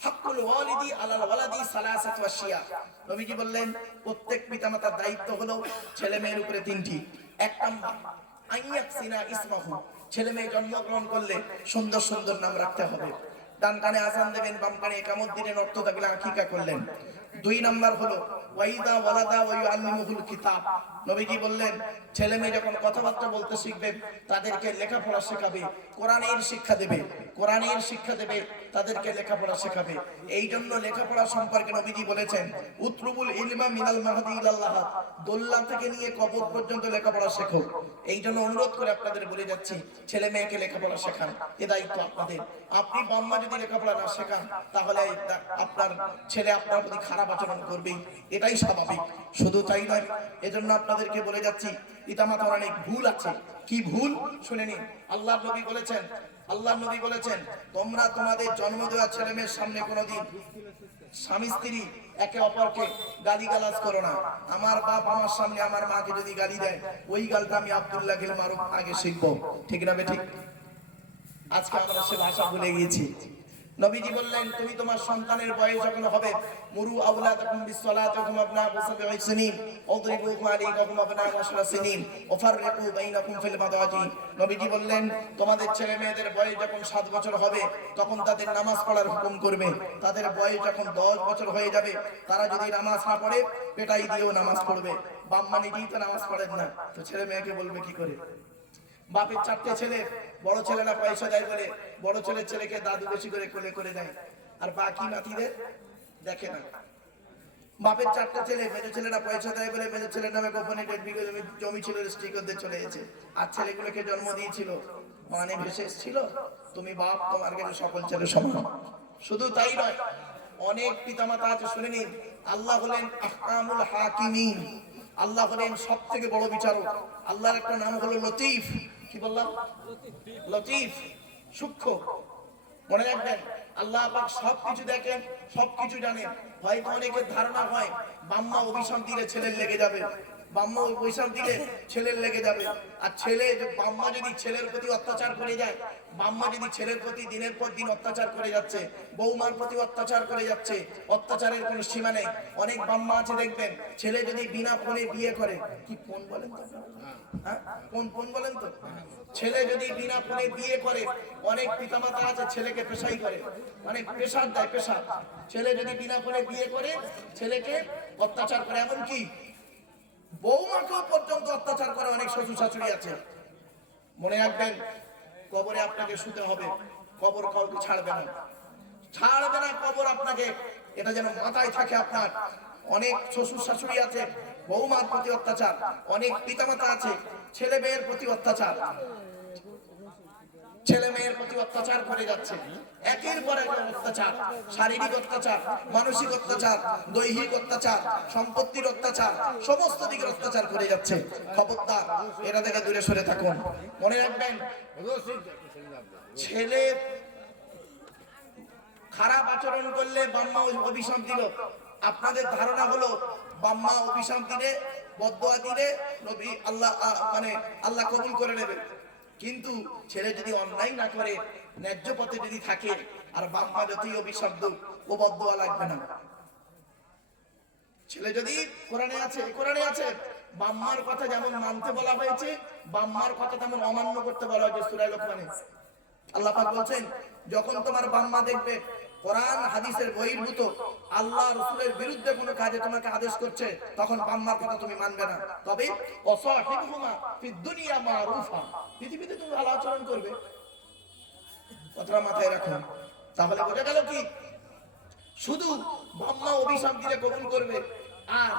হাক্কুল ওয়ালিদি আলাল ওয়ালাদি সালাসাতু আশিয়া। নবীজি বললেন, প্রত্যেক পিতামাতার দায়িত্ব হলো ছেলে মেয়ের উপরে 3টি। 1 নাম্বার আইয়াকসিনা ইসমাহু, ছেলে মেয়ে জন্মগ্রহণ করলে সুন্দর সুন্দর নাম রাখতে হবে। ডান কানে আযান দেবেন, বাম কানে ইকামত দিলেন, অর্থ থাকলে আকিকা করলেন। 2 নাম্বার হলো ওয়াইদা ওয়ালাদা ওয়া ইউআল্লিমুহুল কিতাব। নবীজি বললেন, ছেলে মেয়ে যখন কথাবার্তা বলতে শিখবে, তাদেরকে লেখাপড়া শেখাবে, কোরআনের শিক্ষা দেবে, তাদেরকে লেখাপড়া শেখাবে। এই জন্য লেখাপড়া সম্পর্কে নবীজি বলেছেন, উতলুবুল ইলমা মিনাল মাহদি ইলাল লাহাদ, দোল্লা থেকে নিয়ে কবর পর্যন্ত লেখাপড়া শেখো। এই জন্য অনুরোধ করে আপনাদের বলে যাচ্ছি, ছেলে মেয়েকে লেখাপড়া শেখান, এ দায়িত্ব আপনাদের। আপনি বাম্মা যদি লেখাপড়া না শেখান, তাহলে আপনার ছেলে আপনার প্রতি খারাপ আচরণ করবেই, এটাই স্বাভাবিক। শুধু তাই নয়, এজন্য আপনাদেরকে বলে যাচ্ছি, পিতামাতার অনেক ভুল আছে। কি ভুল শুনে নিন। আল্লাহর নবী বলেছেন, তোমরা তোমাদের জন্ম দেওয়া ছেলে মেয়ের সামনে কোনোদিন স্বামী স্ত্রী একে অপরকে গালিগালাজ করো না। আমার বাপ আমার সামনে আমার মাকে যদি গালি দেয়, ওই গালটা আমি আব্দুল্লাহ গিল মারুফ আগে শিখবো, ঠিক না বেঠিক? আজকে আমরা সে ভাষা ভুলে গিয়েছি। নবীজি বললেন, তুমি তোমার সন্তানের বয়স যখন হবে, মুরু আওলাদাকুম বিসসালাতি ওয়া হুম আবনাউ সাবঈ সিনিন ওয়াদরিবুহুম আলাইহি ওয়া হুম আবনাউ 10 সিনিন ওয়াফাররিকু বাইনাকুম ফিল মাদাজি। নবীজি বললেন, তোমাদের ছেলে মেয়েদের বয়স যখন 7 বছর হবে, তখন তাদের নামাজ পড়ার হুকুম করবে। তাদের বয়স যখন 10 বছর হয়ে যাবে, তারা যদি নামাজ না পড়ে, পেটাই দিয়েও নামাজ পড়বে। বাম্মা নিজেই তো নামাজ পড়েন না, তো ছেলে মেয়েকে বলবে কি করে? বাপের 4টে ছেলে, বড় ছেলেরা পয়সা দেয় বলে বড় ছেলেকে দাদু বেশি করে কোলে করে দেয়, আর বাকি নাতিদের দেখে না। বাপের 4টে ছেলে, মেজো ছেলেরা পয়সা দেয় বলে মেজো ছেলের নামে গোপনে 1.5 বিঘা জমি ছিল, রেজিস্ট্রি করতে চলে গেছে। আর ছেলেগুলোকে জন্ম দিয়েছিল, মানে ভেসে এসেছিল। তুমি বাপ, তোমার কাছে সকল ছেলে সমান। শুধু তাই নয়, অনেক পিতামাতা আছে, শুনে নিন। আল্লাহ হলেন আহকামুল হাকিমিন, আল্লাহ হলেন সব থেকে বড় বিচারক। আল্লাহর একটা নাম হলো লতিফ। কি বললাম? লতিফ, সূক্ষ্ম। মনে রাখবেন, আল্লাহ পাক সবকিছু দেখেন, সবকিছু জানেন। হয়তো অনেকের ধারণা হয় বাম্মা অভিশাপ দিলে ছেলের লেগে যাবে, বাম্মা ওই পয়সা দিলে ছেলের লেগে যাবে। আর ছেলে বাম্মা যদি ছেলের প্রতি অত্যাচার করে যায়, বাম্মা যদি ছেলের প্রতি দিনের পর দিন অত্যাচার করে যাচ্ছে, বৌমার প্রতি অত্যাচার করে যাচ্ছে, অত্যাচারের কোনো সীমা নেই। অনেক বাম্মা আছে দেখবেন, ছেলে যদি বিনা ফোনে বিয়ে করে, কি ফোন বলেন তো, হ্যাঁ কোন ফোন বলেন তো, ছেলে যদি বিনা ফোনে বিয়ে করে, অনেক পিতামাতা আছে ছেলেকে পেশাই করে, মানে পেশার দেয়, পেশা। ছেলে যদি বিনা ফোনে বিয়ে করে, ছেলেকে অত্যাচার করে, এমনকি বৌমাকেও পর্যন্ত অত্যাচার করে অনেক শ্বশুর শাশুড়ি আছে। মনে রাখবেন, কবরে আপনাকে শুতে হবে, কবর কাউকে ছাড়বে না, ছাড়বে না কবর আপনাকে, এটা যেন মাথায় থাকে আপনার। অনেক শ্বশুর শাশুড়ি আছে বৌমার প্রতি অত্যাচার, অনেক পিতামাতা আছে ছেলে মেয়ের প্রতি অত্যাচার, ছেলে মেয়ের প্রতি অত্যাচার করে যাচ্ছে, একের পর এক অত্যাচার, শারীরিক অত্যাচার, মানসিক অত্যাচার, দৈহিক অত্যাচার, সম্পত্তির অত্যাচার, সমস্ত দিকের অত্যাচার করে যাচ্ছে। খবরদার, এটা থেকে দূরে সরে থাকুন। মনে রাখবেন, ছেলে খারাপ আচরণ করলে বাম্মা অভিশাপ দিল। আপনাদের ধারণা হলো বাম্মা অভিশাপ দিলে, বদদোয়া দিলে নবী আল্লাহ মানে আল্লাহ কবুল করে নেবে। কিন্তু ছেলে যদি অন্যায় না করে, ন্যায্য পথে যদি থাকে, আর বাম্মা যতই অভিশাপ দিক, ও বদদোয়া লাগবে না। ছেলে যদি কোরআনে আছে বাম্মার কথা যেমন মানতে বলা হয়েছে, বাম্মার কথা তেমন অমান্য করতে বলা হয়েছে সূরা লোকমানে। আল্লাহ পাক বলছেন, যখন তোমার বাম্মা দেখবে কোরআন হাদিসের বহির্ভূত আল্লাহ রাসূলের বিরুদ্ধে কোনো কাজে তোমাকে আদেশ করছে, তখন বাম্মার কথা তুমি মানবে না। তবে ওয়াসাহিবহুমা ফিদ দুনিয়া মারুফা, পৃথিবীতে তুমি ভালো আচরণ করবে, কথাটা মাথায় রাখুন। তাহলে বোঝা গেল কি, শুধু বাম্মা অভিশাপ দিলে কবুল করবে, আর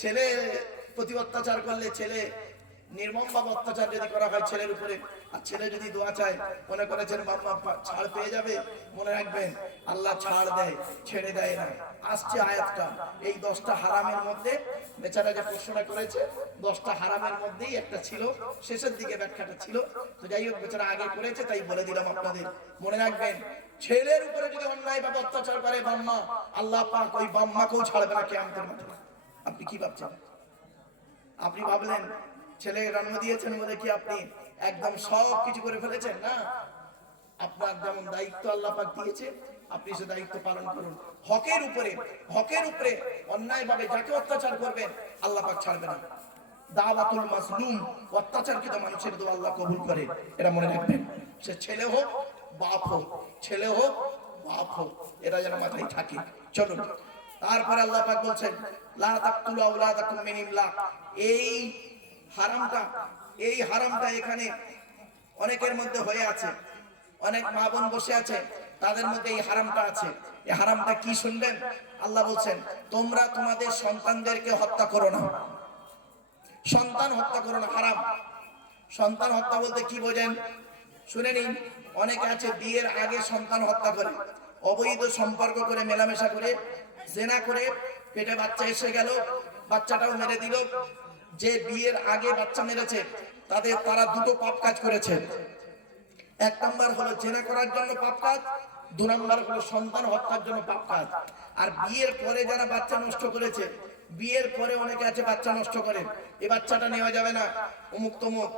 ছেলে প্রতি অত্যাচার করলে, ছেলে নির্মম ভাবে অত্যাচার যদি করা হয় ছেলের উপরে, আর ছেলে যদি দোয়া চায়, মনে করেছেন বাম্মা ছাড় পেয়ে যাবে, মনে রাখবেন আল্লাহ ছাড় দেয়, ছেড়ে দেয় না। আসছে আয়াতটা, এই 10টা হারামের মধ্যে বেচারা যে প্রশ্নটা করেছে, 10টা হারামের মধ্যেই একটা ছিল, শেষের দিকে ব্যাখ্যাটা ছিল। তো যাই হোক, বেচারা আগে করেছে তাই বলে দিলাম আপনাদের। মনে রাখবেন, ছেলের উপরে যদি অন্যায় ভাবে অত্যাচার করে বাম্মা, আল্লাহ পাক ওই বাম্মাকেও ছাড়বে না কিয়ামতের মাঠে। আপনি কি ভাবছেন? আপনি ভাবলেন ছেলে জন্ম দিয়েছেন বলে কি আপনি একদম সব কিছু করে ফেলেছেন? না, আপনার যেমন দায়িত্ব আল্লাহ পাক দিয়েছে, আপনি সে দায়িত্ব পালন করুন। হকের উপরে অন্যায় ভাবে যাকে অত্যাচার করবেন, আল্লাহ পাক ছাড়বে না। দাওয়াতুল মাজলুম, অত্যাচারকৃত মানুষের দোয়া আল্লাহ কবুল করে, এটা মনে রাখবেন। সে ছেলে হোক বাপ হোক, ছেলে হোক বাপ হোক, এটা যেন মাথায় থাকে। চলুন, তারপরে আল্লাহ পাক বলছেন, লা তাকতুলু আওলাদাকুম মিন ইমলাক। এই হারামটা এখানে অনেকের মধ্যে হয়ে আছে, অনেক মা বোন বসে আছে, তাদের মধ্যে এই হারামটা আছে। এই হারামটা কি শুনবেন? আল্লাহ বলছেন, তোমরা তোমাদের সন্তানদেরকে হত্যা করো না। সন্তান হত্যা করো না, হারাম। সন্তান হত্যা বলতে কি বোঝেন শুনে নিন। অনেকে আছে বিয়ের আগে সন্তান হত্যা করে, অবৈধ সম্পর্ক করে, মেলামেশা করে, জেনা করে, পেটে বাচ্চা এসে গেল, বাচ্চাটাও মেরে দিল। যে বিয়ের আগে বাচ্চা মেরেছে, তারা দুটো পাপ কাজ করেছে। এক নাম্বার হলো জেনা করার জন্য পাপ কাজ, 2 নাম্বার হলো সন্তান হত্যার জন্য পাপ কাজ। আর বিয়ের পরে যারা বাচ্চা নষ্ট করেছে, বিয়ের পরে অনেকে আছে বাচ্চা নষ্ট করে, এই বাচ্চাটা নেওয়া যাবে না, অমুক তমুক,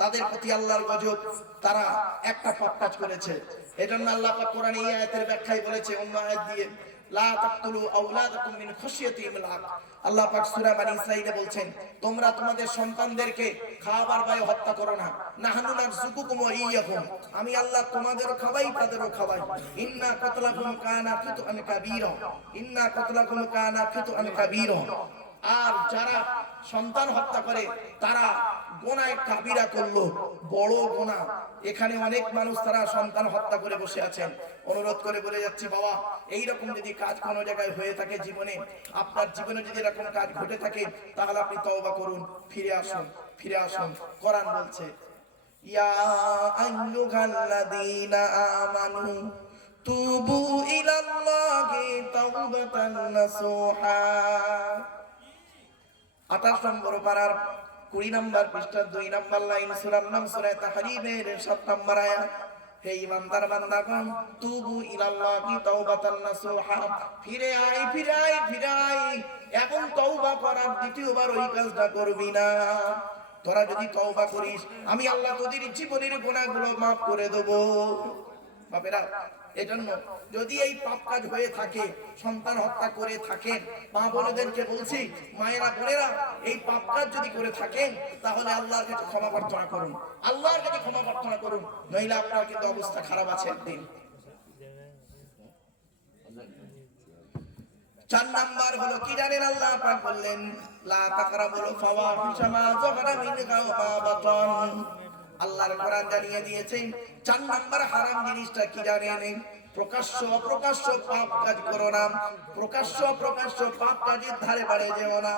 তাদের প্রতি আল্লাহর গজব, তারা একটা পাপ কাজ করেছে। এজন্য আল্লাহ পাক কোরআনে এই আয়াতের ব্যাখ্যায় বলেছে, অন্য আয়াত দিয়ে, লা তাকতুলু আওলাদাকুম মিন খাশিয়াতি ইমলাক। আল্লাহ পাক সূরা বনী ইসরাঈলে বলছেন, তোমরা তোমাদের সন্তানদেরকে খাবার ভয়ে হত্যা করো না। নাহনু নারযুকুকুম ওয়া ইয়্যাকুম, আমি আল্লাহ তোমাদেরও খাওয়াই তাদেরও খাওয়াই। ইন্না কাতলাকুম কানা খাতুআন কাবীরা, ইন্না কাতলাকুম কানা খাতুআন কাবীরা। আর যারা সন্তান হত্যা করে, তারা গুনাহ কাবীরা করলো, বড় গুনাহ। এখানে অনেক মানুষ তারা সন্তান হত্যা করে বসে আছেন। অনুরোধ করে বলে যাচ্ছি, বাবা, এইরকম যদি কাজ কোনো জায়গায় হয়ে থাকে জীবনে, আপনার জীবনে যদি এরকম কাজ ঘটে থাকে, তাহলে আপনি তওবা করুন, ফিরে আসুন। কোরআন বলছে, ইয়া আইয়ুহাল্লাযীনা আমানু তুবু ইলাল্লাহি তাওবাতান নাসুহা। 28 নম্বর পারার 20 নম্বর পৃষ্ঠার 2 নম্বর লাইন, সূরার নাম সূরা তাহরিমের 7 নম্বর আয়াত। হে ইমানদার বান্দাগণ, তুবু ইলাল্লাহি তাওবাতান নাসুহা, ফিরে আয় ফিরে আয় ফিরে আয়, এবং তওবা করার দ্বিতীয়বার ওই কাজটা করবি না। তোরা যদি তওবা করিস, আমি আল্লাহ তোদের জীবনের গুনাহগুলো maaf করে দেব। বাপেরা, এজন্য যদি এই পাপ কাজ হয়ে থাকে, সন্তান হত্যা করে থাকেন, মা বোনদেরকে বলছি, মায়েরা বোনেরা, এই পাপ কাজ যদি করে থাকেন, তাহলে আল্লাহর কাছে ক্ষমা প্রার্থনা করুন, আল্লাহর কাছে ক্ষমা প্রার্থনা করুন, নইলে আপনার কিন্তু অবস্থা খারাপ আছে একদিন। 4 নাম্বার হলো কি জানেন? আল্লাহ পাক বললেন, লা তাকরাবুল ফাওয়াহিশা মা যাহারা মিনহা ওয়া মা বাতান। আল্লাহর কোরআন জানিয়ে দিয়েছে 4 নাম্বার হারাম জিনিসটা কি জানেন? প্রকাশ্য অপ্রকাশ্য পাপ কাজ করো না, প্রকাশ্য অপ্রকাশ্য পাপ কাজের ধারে বাড়ে যেও না।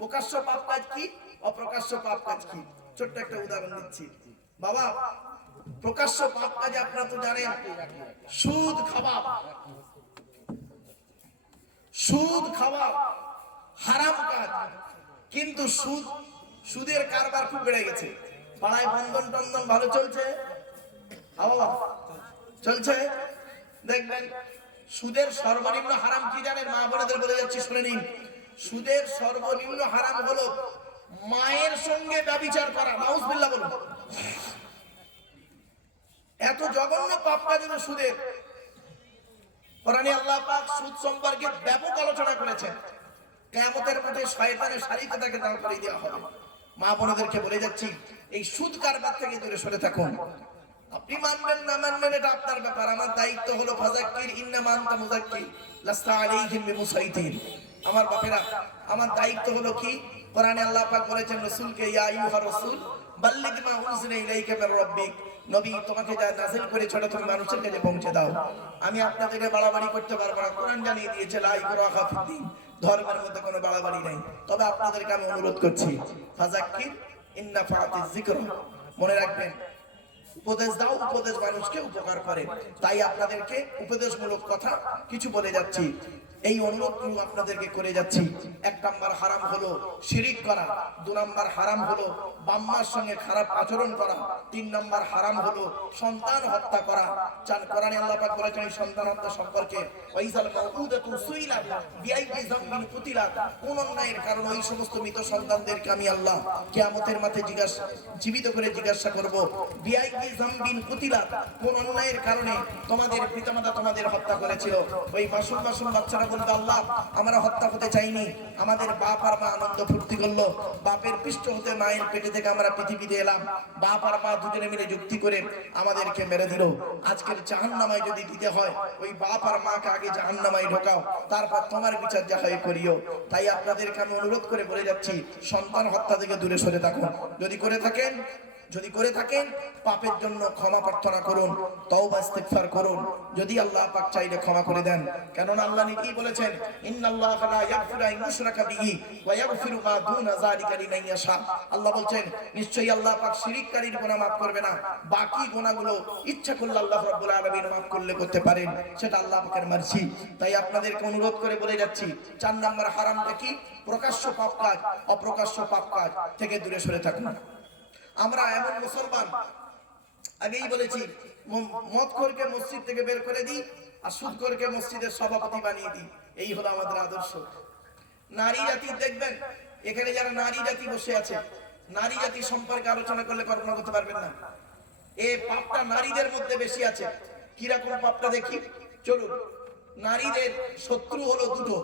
প্রকাশ্য পাপ কাজ কি, অপ্রকাশ্য পাপ কাজ কি? ছোট্ট একটা উদাহরণ দিচ্ছি বাবা। প্রকাশ্য পাপ কাজে আপনারা তো জানেন, সুদ খাওয়া, সুদ খাওয়া হারাম কাজ। কিন্তু সুদের কারবার খুব বেড়ে গেছে। পাড়ায় বন্ধন টন্ধন ভালো চলছে, চলছে। দেখবেন সুদের সর্বনিম্ন হারাম কি জানেন? মা বোনেদের বলে যাচ্ছি, শুনে নিন। সুদের সর্বনিম্ন হারাম হলো মায়ের সঙ্গে ব্যভিচার করা। নাউজুবিল্লাহ বলুন। এত জঘন্য পাপ কাজ হলো সুদের। কোরআনে আল্লাহ পাক সুদ সম্পর্কে ব্যাপক আলোচনা করেছেন। কিয়ামতের মাঠে শয়তানের সারিতে তাকে দাঁড় করিয়ে দেওয়া হবে। মা বোনদেরকে বলে যাচ্ছি, এই সুদ কারবার থেকে দূরে সরে থাকুন। আপনি মানবেন না মানবেন এটা আপনার ব্যাপার। আমার দায়িত্ব হলো ফাযাক্কির ইন্নামা আনতা মুযাক্কির লাস্তা আলাইহিম বিমুসাইতির। আমার বাপেরা, আমার দায়িত্ব হলো কি? কোরআনে আল্লাহ পাক বলেছেন রাসূলকে, ইয়া আইয়ুহার রাসূল বাল্লিগ মা উনজিলা ইলাইকা মির রাব্বিক। নবী, তোমাকে যা নাযিল করেছে সেটা তুমি মানুষের কাছে পৌঁছে দাও। আমি আপনাদেরকে বাড়াবাড়ি করতে পারবো না। কোরআন জানিয়ে দিয়েছে লা ইকরাহা ফিদ্দীন, ধর্মের মধ্যে কোনো বাড়াবাড়ি নাই। তবে আপনাদেরকে আমি অনুরোধ করছি, ফাযাক্কির ইন্না ফাআতিয যিকর। মনে রাখবেন, উপদেশ দাও, উপদেশ মানুষকে উপকার করে। তাই আপনাদেরকে উপদেশমূলক কথা কিছু বলে যাচ্ছি, এই অনুরোধ আপনাদেরকে করে যাচ্ছি। 1 নাম্বার হারাম হলো শিরিক করা, 2 নাম্বার হারাম হলো বাম্মার সঙ্গে খারাপ আচরণ করা, 3 নাম্বার হারাম হলো সন্তান হত্যা করা। কোরআনে আল্লাহ পাক বলেছেন এই সন্তান হত্যা সম্পর্কে, ওয়াইজাল মাউউদাতু সুইলাত বিআইয়ি যামবিন কুতিলাত। কোন অন্যায়ের কারণে ওই সমস্ত মৃত সন্তানদেরকে আমি আল্লাহ কিয়ামতের মাঠে জীবিত করে জিজ্ঞাসা করব, বিআইয়ি যামবিন কুতিলাত, কোন অন্যায়ের কারণে তোমাদের পিতামাতা তোমাদের হত্যা করেছিল। ওই মাসুম মাসুম বাচ্চারা বলবে, আল্লাহ আমরা হত্যা হতে চাইনি, আমাদের বাপ আর মা আনন্দ ফুর্তি করলো, বাপের পৃষ্ঠ হতে মায়ের পেটে থেকে আমরা পৃথিবীতে এলাম, বাপ আর মা দুজনে মিলে যুক্তি করে আমাদেরকে মেরে দিল। আজকের জাহান্নামায় যদি দিতে হয়, ওই বাপ আর মাকে আগে জাহান্নামায় ঢোকাও, তারপর তোমার বিচার যা হয় করিও। তাই আপনাদেরকে আমি অনুরোধ করে বলে যাচ্ছি, সন্তান হত্যা থেকে দূরে সরে থাকুন। যদি করে থাকেন পাপের জন্য ক্ষমা প্রার্থনা করুন, তওবা ইস্তিগফার করুন। যদি আল্লাহ পাক চাইলে ক্ষমা করে দেন, কেননা আল্লাহ নিজেই বলেছেন, ইন্নাল্লাহা লা ইয়াগফিরু আন ইউশরাকা বিহি ওয়া ইয়াগফিরু মা দুনা যালিকা লিমান ইয়াশা। আল্লাহ বলেন, নিশ্চয়ই আল্লাহ পাক শিরককারীর গুনাহ maaf করবে না, বাকি গুনাহগুলো ইচ্ছা করলে আল্লাহ রাব্বুল আলামিন maaf করতে পারেন, সেটা আল্লাহ পাকের মার্জি। তাই আপনাদেরকে অনুরোধ করে বলে যাচ্ছি, 4 নাম্বার হারামটা কি? প্রকাশ্য পাপ কাজ, অপ্রকাশ্য পাপ কাজ থেকে দূরে সরে থাকুন। আমরা এমন মুসলমান, আগেই বলেছি, মদখোরকে মসজিদ থেকে বের করে দিই আর সুদখোরকে মসজিদের সভাপতি বানিয়ে দিই। এই হলো আমাদের আদর্শ। নারী জাতি দেখবেন, এখানে যারা নারী জাতি বসে আছে, নারী জাতি সম্পর্কে আলোচনা করলে কল্পনা করতে পারবেন না, এই পাপটা নারীদের মধ্যে বেশি আছে। কিরকম পাপটা দেখি চলুন। নারীদের শত্রু হলো দুটো,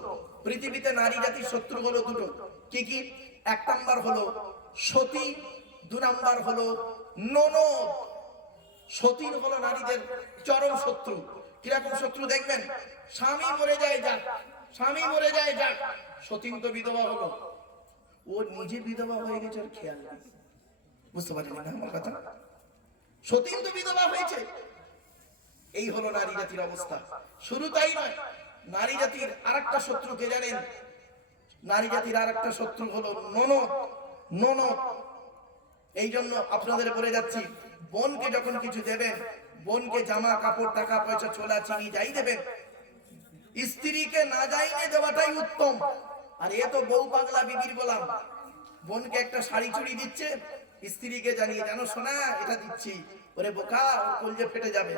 পৃথিবীতে নারী জাতির শত্রু হলো দুটো। কি কি? 1 নাম্বার হলো সতী, 2 নাম্বার হলো ননদ। সতীন হলো নারীদের চরম শত্রু। কিরকম শত্রু দেখবেন, স্বামী মরে যায় যাক, স্বামী মরে যায় যাক, সতীন তো বিধবা হলো, ও নিজে বিধবা হয়ে গেছে আর খেয়াল নেই। বুঝতে পারলেন না আমার কথা? সতীন তো বিধবা হয়েছে। এই হলো নারী জাতির অবস্থা। শুরু তাই নয়, নারী জাতির আরেকটা শত্রু কে জানেন? নারী জাতির আরেকটা শত্রু হলো ননদ। এই জন্য আপনাদের বলে যাচ্ছি, বোনকে যখন কিছু দেবেন, বোনকে জামা কাপড় টাকা পয়সা ছোলা চিনি যাই দেবেন, স্ত্রীকে না যাইনে দেওয়াটাই উত্তম। আর এ তো বউ পাগলা বিবির গোলাম, বোনকে একটা শাড়ি চুড়ি দিচ্ছে, স্ত্রীকে জানিয়ে, জানো শোনা এটা দিচ্ছি, ওরে বোকা, ওর কলজে ফেটে যাবে।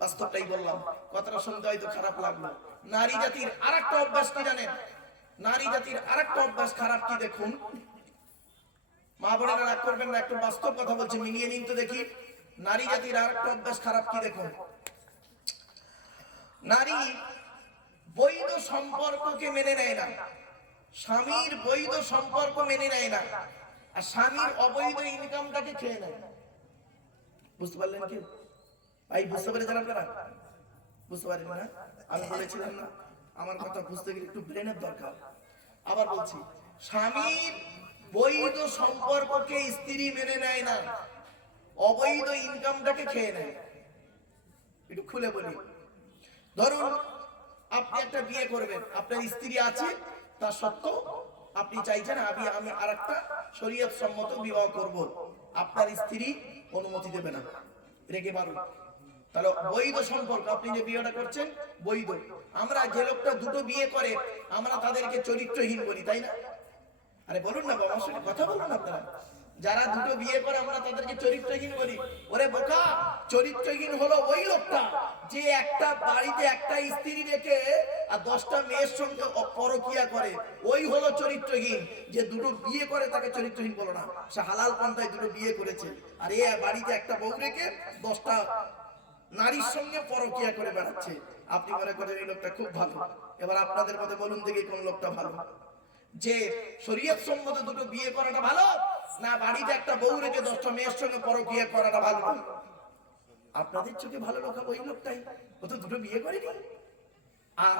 বাস্তবটাই বললাম, কথাটা শুনতে হয়তো খারাপ লাগলো। নারী জাতির আরেকটা অভ্যাস কি জানেন? নারী জাতির আরেকটা অভ্যাস খারাপ কি দেখুন, মা বোনেরা রাগ করবেন না, একটু বাস্তব কথা বলছি, মিলিয়ে নিন তো দেখি। নারী জাতির আরেকটা অভ্যাস খারাপ কি দেখুন, নারী বৈধ সম্পর্ককে মেনে নেয় না, স্বামীর বৈধ সম্পর্ক মেনে নেয় না, আর স্বামীর অবৈধ ইনকামটাকে খেয়ে নেয়। বুঝতে পারলেন কি ভাই? বুঝতে পেরেছেন আপনারা? বুঝতে পারেন না? আমি বলেছিলাম না আমার কথা বুঝতে গেলে একটু ব্রেনের দরকার। আবার বলছি, স্বামীর বৈধ সম্পর্ককে স্ত্রী মেনে নেয় না, অবৈধ ইনকামটাকে খেয়ে নেয়। একটু খুলে বলি, ধরুন আপনি একটা বিয়ে করবেন, আপনার স্ত্রী আছে, তা সত্ত্বেও আপনি চাইছেন আমি আরেকটা শরীয়ত সম্মত বিবাহ করব, আপনার স্ত্রী অনুমতি দেবে না, রেগে পারুন। তাহলে বৈধ সম্পর্ক, আপনি যে বিয়েটা করছেন বৈধ। আমরা যে লোকটা দুটো বিয়ে করে আমরা তাদেরকে চরিত্রহীন বলি, তাই না? আরে বলুন না বাবা, সাথে কথা বলুন আপনারা। যারা দুটো বিয়ে করে আমরা তাদেরকে চরিত্রহীন বলি। ওরে বোকা, চরিত্রহীন হলো ওই লোকটা যে একটা বাড়িতে একটা স্ত্রী রেখে আর 10টা মেয়ের সঙ্গে পরকিয়া করে, ওই হলো চরিত্রহীন। যে দুটো বিয়ে করে তাকে চরিত্রহীন বলো না, সে হালাল পন্থায় দুটো বিয়ে করেছে। আর এ বাড়িতে একটা বউ রেখে 10টা নারীর সঙ্গে পরকিয়া করে বেড়াচ্ছে। আপনি মনে করেন এই লোকটা খুব ভালো। এবার আপনাদের মধ্যে বলুন দেখি কোন লোকটা ভালো? যে শরীয়ত সম্মত দুটো বিয়ে করাটা ভালো, না বাড়িতে একটা বউ রেখে 10টা মেয়ের সঙ্গে পরকিয়া করাটা ভালো? আপনাদের চোখে ভালো লোক ওই লোকটাই, ও তো দুটো বিয়ে করেনি। আর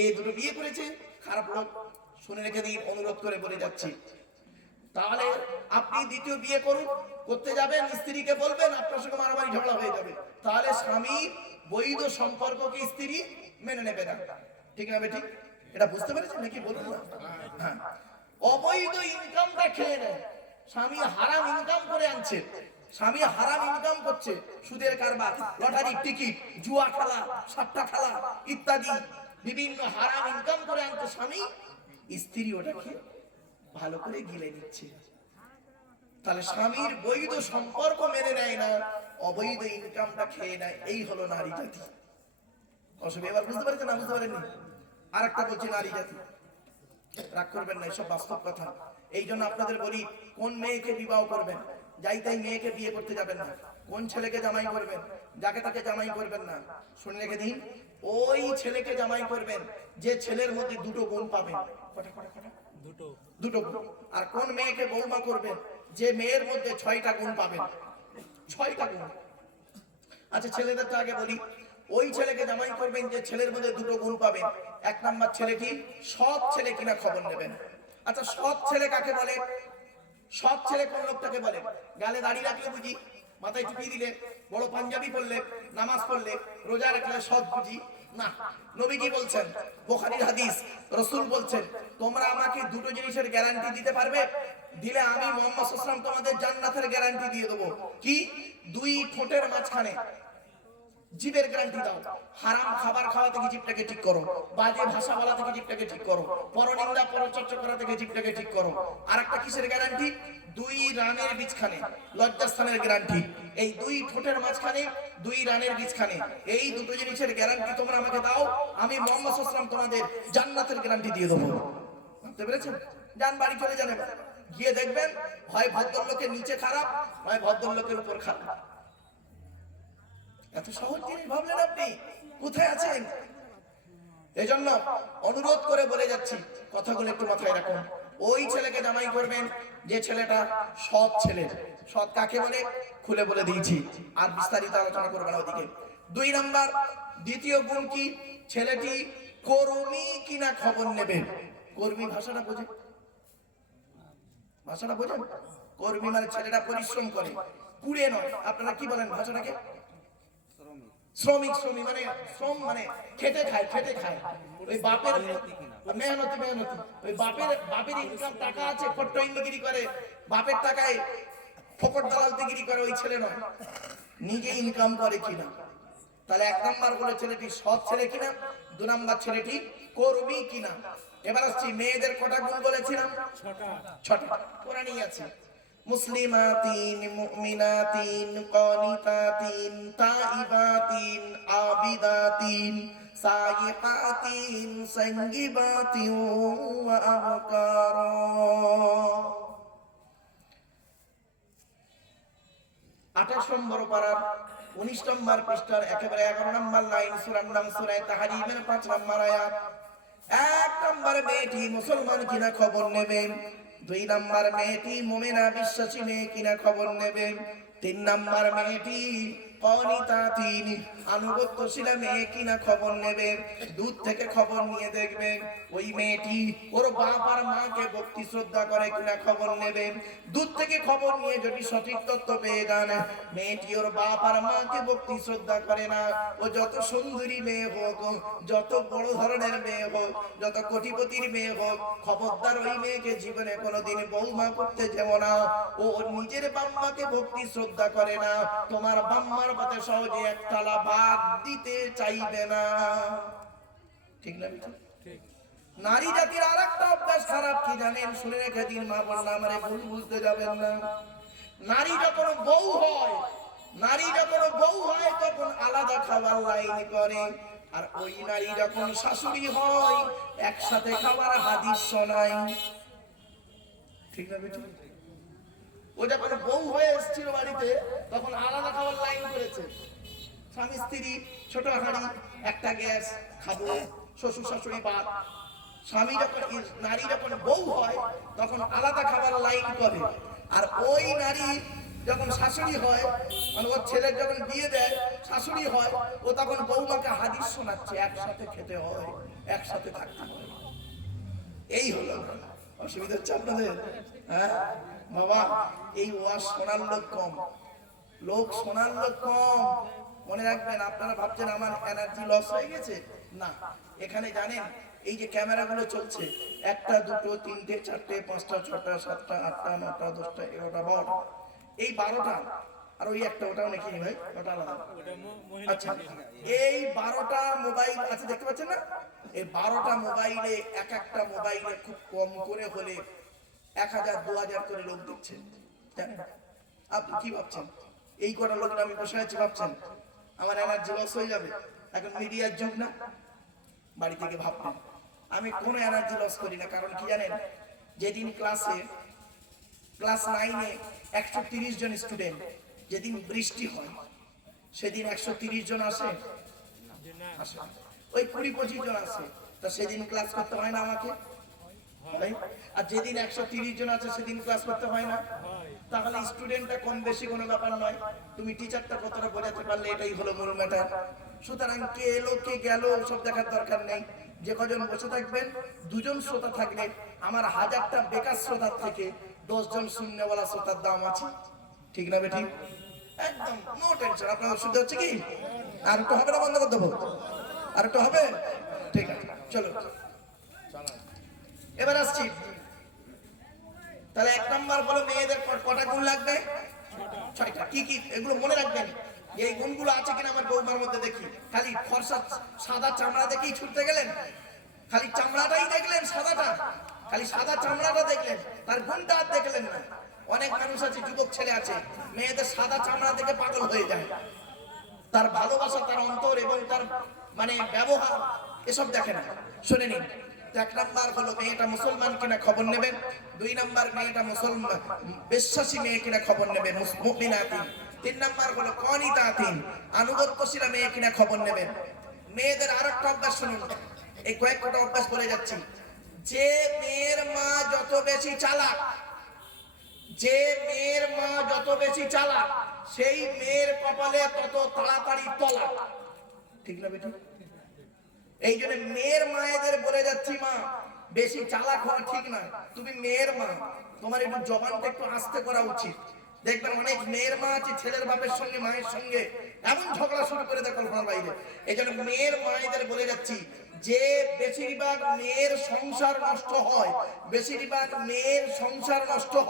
এই দুটো বিয়ে করেছে, খারাপ লোক। শুনে রেখে দিন, অনুরোধ করে বলে যাচ্ছি। তাহলে আপনি দ্বিতীয় বিয়ে করুন, করতে যাবেন, স্ত্রীকে বলবেন, আপনার সঙ্গে মারামারি ঝগড়া হয়ে যাবে। তাহলে স্বামীর বৈধ সম্পর্ককে স্ত্রী মেনে নেবে না, ঠিক না? ঠিক এটা বুঝতে পেরেছেন নাকি বলুন না? হ্যাঁ, অবৈধ ইনকামটা খেয়ে নেয়। স্বামী হারাম ইনকাম করে আনছে, স্বামী হারাম ইনকাম করছে, সুদের কারবার, লটারি টিকিট, জুয়া খেলা, সাট্টা খেলা ইত্যাদি বিভিন্ন হারাম ইনকাম করে আনছে স্বামী, স্ত্রী ওটাকে ভালো করে গিলে নিচ্ছে। তাহলে স্বামীর বৈধ সম্পর্ক মেনে নেয় না, অবৈধ ইনকামটা খেয়ে নেয়। এই হলো নারী জাতি। অসুবিধা এবার বুঝতে পারছেন না? বুঝতে পারেননি? আরেকটা বলছি, নারী জাতি, রাগ করবেন না, এসব বাস্তব কথা। এই জন্য আপনাদের বলি, কোন মেয়েকে বিবাহ করবেন, যাই তাই মেয়েকে বিয়ে করতে যাবেন না। কোন ছেলেকে জামাই করবেন, যাকে তাকে জামাই করবেন না। শুনে রেখে দিন, ওই ছেলেকে জামাই করবেন যে ছেলের মধ্যে দুটো গুণ পাবেন। দুটো গুণ। আর কোন মেয়েকে বৌমা করবেন যে মেয়ের মধ্যে 6টা গুণ পাবেন। 6টা গুণ। আচ্ছা ছেলেদের তো আগে বলি, ওই ছেলেকে জামাই করবেন যে ছেলের মধ্যে দুটো গুণ পাবেন। 1 নাম্বার ছেলেটি সৎ ছেলে কিনা খবর নেবেন। আচ্ছা সৎ ছেলে কাকে বলে? সৎ ছেলে কোন লোকটাকে বলে? গালে দাড়ি রাখলে বুঝি, মাথায় টুপি দিলে, বড় পাঞ্জাবি পরলে, নামাজ পড়লে, রোজা রাখলে সৎ বুঝি? না। নবী কি বলছেন? বুখারীর হাদিস, রাসূল বলছেন, তোমরা আমাকে দুটো জিনিসের গ্যারান্টি দিতে পারবে? দিলে আমি মুহাম্মদ সাল্লাল্লাহু আলাইহি ওয়াসাল্লাম তোমাদের জান্নাতের গ্যারান্টি দিয়ে দেব। কি? 2 ঠোঁটের মাঝখানে জিভের গ্যারান্টি দাও। হারাম খাবার খাওয়া থেকে জিভটাকে ঠিক করো, বাজে ভাষা বলা থেকে জিভটাকে ঠিক করো, পরনিন্দা পরচর্চা করা থেকে জিভটাকে ঠিক করো। আর একটা কিসের গ্যারান্টি? 2 রানের বীজখানে, লজ্জাস্থানের গ্যারান্টি। এই 2 ঠোঁটের মাঝখানে, 2 রানের বীজখানে, এই দুটো জিনিসের গ্যারান্টি তোমরা আমাকে দাও, আমি মুহাম্মদ সাল্লাল্লাহু আলাইহি ওয়াসাল্লাম তোমাদের জান্নাতের গ্যারান্টি দিয়ে দেবো। বুঝতে পেরেছেন? যান বাড়ি চলে যান, গিয়ে দেখবেন হয় ভদ্রলোকের নিচে খারাপ, হয় ভদ্রলোকের উপর খারাপ। এত সহজ জিনিস ভাবলেন আপনি? কোথায় আছেন? এজন্য অনুরোধ করে বলে যাচ্ছি, কথাগুলো একটু মাথায় রাখুন। ওই ছেলেকে জামাই করবেন যে ছেলেটা সৎ ছেলে। সৎ কাকে বলে খুলে বলে দিয়েছি, আর বিস্তারিত আলোচনা করব না ওদিকে। 2 নাম্বার, দ্বিতীয় গুণ কি? ছেলেটি কর্মী কিনা খবর নেবেন। কর্মী ভাষাটা বোঝেন? ভাষাটা বোঝেন? কর্মী মানে ছেলেটা পরিশ্রম করে, কুড়ে নয়। আপনারা কি বলেন ভাষাটাকে? শ্রমিক। শ্রমিক মানে শ্রম, মানে খেটে খায়, খেটে খায়। ওই বাপের মেহনতি, মেহনতি। ওই বাপের ইনকাম টাকা আছে, ফট্টইগিরি করে, বাপের টাকায় ফকট দালালগিরি করে, ওই ছেলে নয়। নিজে ইনকাম করে কিনা। তাহলে 1 নাম্বার হলো ছেলেটি সৎ ছেলে কিনা, 2 নাম্বার ছেলেটি কর্মী কিনা। এবার আসছি মেয়েদের কটা গুণ বলেছিলাম? 6টা। কোরআনেই আছে। মুসলিমাতিন মুমিনাতিন কানিতাতিন তাইবাতিন আবিদাতিন সাইহাতিন সাঙ্গিবাতিন ওয়া আবকারা। 28 নম্বর পারার 19 নম্বর পৃষ্ঠার একেবারে 11 নম্বর লাইন, সূরার নাম সূরা তাহরিমের 5 নম্বর আয়াত। 1 নম্বর মেয়েটি মুসলমান কিনা খবর নেবেন, 2 নম্বর মেয়েটি মুমিনা বিশ্বাসী মেয়ে কিনা খবর নেবেন, 3 নম্বর মেয়েটি কানিতাতিন আনুগত্যশীল মেয়ে কিনা খবর নেবেন। দূর থেকে খবর নিয়ে দেখবেন ওই মেয়েটি ওর বাপ আর মাকে ভক্তি শ্রদ্ধা করে কিনা খবর নেবেন। দূর থেকে খবর নিয়ে যদি সঠিক তথ্য পেয়ে যান মেয়েটি ওর বাপ আর মাকে ভক্তি শ্রদ্ধা করে না, ও যত সুন্দরী মেয়ে হোক, যত বড় ধরনের মেয়ে হোক, যত কোটিপতির মেয়ে হোক, খবরদার ওই মেয়েকে জীবনে কোনোদিন বৌমা করতে যাব না। ও নিজের বাম্মাকে ভক্তি শ্রদ্ধা করে না, তোমার বাম্মার পাতে সহজে এক থালা ভাত দিতে চাইবে না। ঠিক না? ঠিক। নারী জাতির আরেকটা অভ্যাস খারাপ কি জানেন? শুনে রেখে দিন মা বোন, আমারে ভুল বুঝতে যাবেন না। নারী যখন বউ হয় তখন আলাদা খাবার লাইন করে, আর ওই নারী যখন শাশুড়ি হয় একসাথে খাবার হাদিস শোনায়। ঠিক না বেটি? ও যখন বউ হয়ে এসেছিল বাড়িতে তখন আলাদা খাবার লাইন করেছে। স্বামী স্ত্রী ছোট হাঁড়ি, একটা গ্যাস, খাবো, শ্বশুর শাশুড়ি ভাত। নারী যখন বউ হয় তখন আলাদা খাবার লাইন করে, আর ওই নারী যখন শাশুড়ি হয়, মানে ওর ছেলের যখন বিয়ে দেয় শাশুড়ি হয়, ও তখন বউমাকে হাদিস শোনাচ্ছে, একসাথে খেতে হয়, একসাথে থাকতে হয়। এই হলো। অসুবিধা হচ্ছে আপনাদের? হ্যাঁ বাবা, এই ওয়াজ শোনার লোক কম। মনে রাখবেন, আপনারা ভাবছেন আমার এনার্জি লস হয়ে গেছে, না। এখানে জানেন এই যে ক্যামেরাগুলো চলছে, 1, 2, 3, 4, 5, 6, 7, 8, 9, 10, 11, 12, এই 12টা, আর ওই একটা ওটাও নাকি ভাই, ওটা আলাদা। আচ্ছা, এই 12টা মোবাইল আছে দেখতে পাচ্ছেন না? এই 12টা মোবাইলে, এক একটা মোবাইলে খুব কম করে হলে 1000 2000 করে লোক দেখছেন, জানেন? আপনি কি ভাবছেন এই কটা লোক আমি বসে আছি ভাবছেন আমার এনার্জি লস হয়ে যাবে? এখন মিডিয়ার যুগ না? বাড়ি থেকে ভাববেন। আমি কোনো এনার্জি লস করি না, কারণ কি জানেন? যেদিন ক্লাস 9-এ 130 জন স্টুডেন্ট, যেদিন বৃষ্টি হয় সেদিন 130 জন আসে? ওই 20-25 জন আসে, তা সেদিন ক্লাস করতে হয় না আমাকে? আর যেদিন 130 জন আছে সেদিন ক্লাস করতে হয় না? তাহলে স্টুডেন্টটা কম বেশি কোনো ব্যাপার নয়, তুমি টিচারটা কতটা বোঝাতে পারলে এটাই হলো মূল ম্যাটার। সুতরাং কে এলো কে গেল সব দেখার দরকার নেই। যে কজন বসে থাকবেন, 2 জন শ্রোতা থাকলে আমার 1000টা বেকার শ্রোতার থেকে 10 জন শূন্যওয়ালা শ্রোতার দাম আছে। ঠিক না বেটি? একদম নো টেনশন। আপনার অসুবিধা হচ্ছে কি? আর একটু হবে না? বন্ধ করে দেবো? আর একটু হবে? ঠিক আছে, চলো এবার আসছি। তাহলে 1 নম্বর বলো, মেয়েদের কটা গুণ লাগবে? 6টা। কি কি এগুলো মনে রাখবেন, এই গুণগুলো আছে কিনা আমার বৌমার মধ্যে দেখি। খালি ফর্সা সাদা চামড়া দেখেই ছুটতে গেলেন, খালি চামড়াটাই দেখলেন সাদাটা, খালি সাদা চামড়াটা দেখলেন, তার গুণটা আর দেখলেন না। অনেক মানুষ আছে, যুবক ছেলে আছে, মেয়েদের সাদা চামড়া দেখে পাগল হয়ে যায়। তার ভালোবাসা, তার অন্তর এবং তার মানে ব্যবহার এসব দেখে না। শুনে নিন, 1 নম্বর হলো মেয়েটা মুসলমান কিনা খবর নেবেন। 2 নম্বর মেয়েটা মুসলমান বিশ্বাসী মেয়ে কিনা খবর নেবেন, মুমিনাতিন। 3 নম্বর হলো কানিতাতিন আনুগত্যশীল মেয়ে কিনা খবর নেবেন। মেয়েদের আরেকটা অভ্যাস শুনুন, এই কয়েকটা অভ্যাস বলে যাচ্ছি। যে মেয়ের মা যত বেশি চালাক, সেই মেয়ের কপালে তত তাড়াতাড়ি তলাক। ঠিক না বেটি? এই জন্য মেয়ের মায়েদের বলে যাচ্ছি, মা বেশি চালাক হওয়া ঠিক না। তুমি মেয়ের মা, তোমার একটু জবানটা একটু আস্তে করা উচিত। দেখবেন অনেক মেয়ের মা আছে, ছেলের বাপের সঙ্গে মায়ের সঙ্গে এমন ঝগড়া শুরু করে দেয় কল্পনার বাইরে। এই জন্য মেয়ের মায়েদের বলে যাচ্ছি, যে বেশিরভাগ মেয়ের সংসার নষ্ট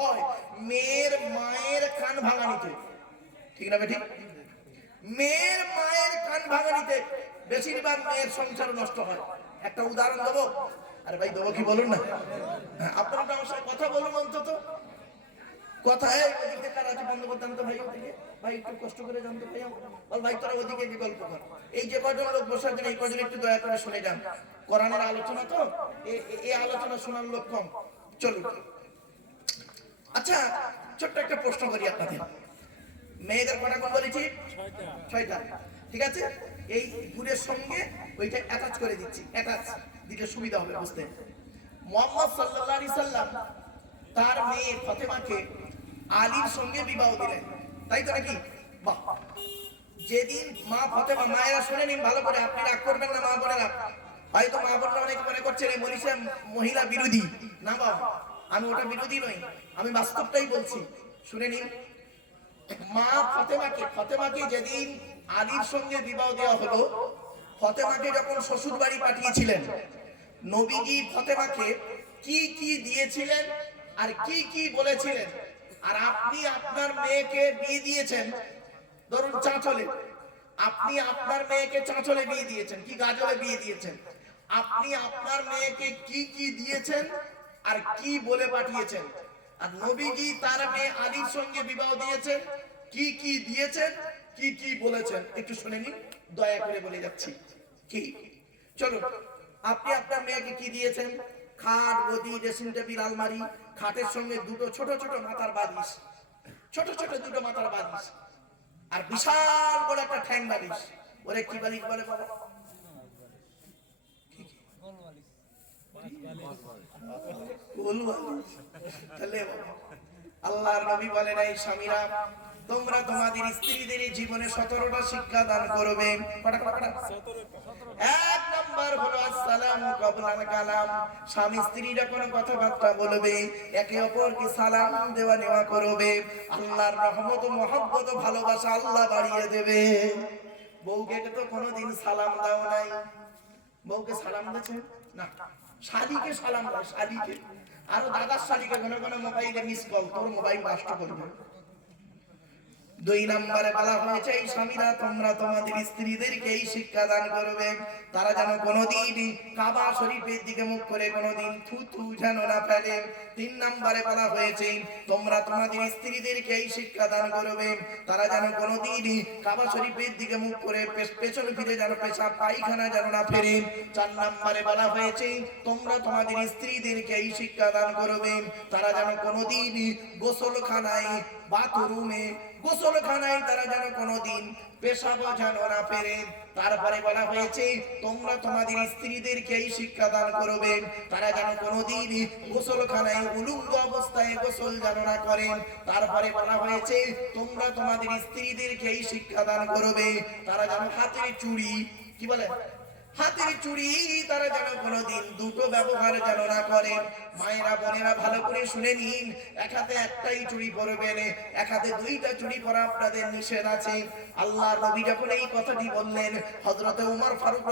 হয়, মেয়ের মায়ের কান ভাঙানিতে। ঠিক না বেঠিক? মেয়ের মায়ের কান ভাঙানিতে বেশিরভাগ মেয়ের সংসার নষ্ট হয়। একটা উদাহরণ দেবো? আরে ভাই দেবো কি বলুন না? আপনারা আমার সাথে কথা বলুন অন্তত। কথায় ওদিকে কার আছে বন্ধ করতাম তো ভাই, ওদিকে ভাই একটু কষ্ট করে জানতো ভাই আমার বল ভাই তোরা ওদিকে গিয়ে গল্প কর। এই যে কজন লোক বসে আছেন এই কজন একটু দয়া করে শুনে যান, কোরআনের আলোচনা তো এই আলোচনা শোনার লোক কম। চলুন। আচ্ছা ছোট্ট একটা প্রশ্ন করি আপনাদের, মেয়েদের কটা কোন বলেছি? 6টা। ঠিক আছে, এই গুণের সঙ্গে ওইটা অ্যাটাচ করে দিচ্ছি, অ্যাটাচ দিতে সুবিধা হবে বুঝতে। মুহাম্মদ সাল্লাল্লাহু আলাইহি সাল্লাম তার মেয়ে ফাতেমাকে আলীর সঙ্গে বিবাহ দিলেন, তাই তো নাকি? বাহ। যেদিন মা ফাতেমা, মায়েরা শুনে নিন ভালো করে, আপনি রাগ করবেন না মা বোনেরা, হয়তো মা বোনেরা অনেক মনে করছেন এই মনীষা মহিলা বিরোধী। না বাবা, আমি ওটা বিরোধী নই, আমি বাস্তবটাই বলছি, শুনে নিন। মা ফাতেমাকে যেদিন আলীর সঙ্গে বিবাহ দেওয়া হলো, ফাতেমাকে যখন শ্বশুর বাড়ি পাঠিয়েছিলেন, নবীজি ফাতেমাকে কি কি দিয়েছিলেন আর কি কি বলেছিলেন, আর আপনি আপনার মেয়েকে বিয়ে দিয়েছেন ধরুন চাঁচলে, আপনি আপনার মেয়েকে চাঁচলে বিয়ে দিয়েছেন কি গাজলে বিয়ে দিয়েছেন, আপনি আপনার মেয়েকে কি কি দিয়েছেন আর কি বলে পাঠিয়েছেন, আর নবীজি তার মেয়ে আলীর সঙ্গে বিবাহ দিয়েছেন কি কি দিয়েছেন কি কি বলেছেন, একটু শুনে নিন দয়া করে বলে যাচ্ছি। কি চলুন, আপনি আপনার মেয়েকে কি দিয়েছেন? খাট, গদি, ড্রেসিং টেবিল, আলমারি, খাটের সঙ্গে দুটো ছোট ছোট মাথার বালিশ, ছোট ছোট দুটো মাথার বালিশ, আর বিশাল বড় একটা ঠ্যাং বালিশ। ওরে কি বালিশ বলে বাবা? গোল বালিশ। তাহলে আল্লাহর নবী বলেন, এই স্বামীরা তোমরা তোমাদের স্ত্রীদের জীবনে 17টা শিক্ষা দান করবে। এক নাম্বার হলো আসসালামু ক্বাবলাল কালাম, স্বামী স্ত্রীরা কোনো কথাবার্তা বলবে একে অপরকে সালাম দেওয়া নেওয়া করবে, আল্লাহর রহমত ও মহব্বত ও ভালোবাসা আল্লাহ বাড়িয়ে দেবে। বউকে তো কোনোদিন সালাম দাও নাই, বউকে সালাম দিয়েছে না, শালীকে সালাম দাও, শালীকে। আর দাদার শালীকে ঘন ঘন মোবাইলে মিস কল, তোর মোবাইল নষ্ট করবে। 2 নম্বরে বলা হয়েছে, এই স্বামীরা তোমরা তোমাদের স্ত্রীদেরকে এই শিক্ষা দান করবে, তারা যেন কোনোদিন কাবা শরীফের দিকে মুখ করে কোনোদিন থুতু যেন না ফেলে। 3 নম্বরে বলা হয়েছে, তোমরা তোমাদের স্ত্রীদেরকে এই শিক্ষা দান করবে, তারা যেন কোনোদিন কাবা শরীফের দিকে মুখ করে পেছন ফিরে যেন পেশাব পায়খানা যেন না ফেরে। 4 নম্বরে বলা হয়েছে, তোমরা তোমাদের স্ত্রীদেরকে এই শিক্ষা দান করবে, তারা যেন কোনোদিন গোসলখানায়, বাথরুমে, গোসলখানায় তারা যেন কোনোদিন পেশাব যেন না ফেরে। তারপরে বলা হয়েছে, তোমরা তোমাদের স্ত্রীদেরকে এই শিক্ষা দান করবে, তারা যেন কোনোদিন গোসলখানায় উলঙ্গ অবস্থায় গোসল যেন না করেন। তারপরে বলা হয়েছে, তোমরা তোমাদের স্ত্রীদেরকে এই শিক্ষা দান করবে, তারা যেন হাতের চুড়ি, কি বলে, হাতের চুড়ি তারা যেন কোনোদিন দুটো ব্যবহার যেন না করে। মায়েরা বোনেরা ভালো করে শুনে নিন, এক হাতে একটাই চুড়ি পরবেন, এক হাতে 2টা চুড়ি পরা আপনাদের নিষেধ আছে। আল্লাহর নবী যখন এই কথাটি বললেন, হযরত ওমর ফারুক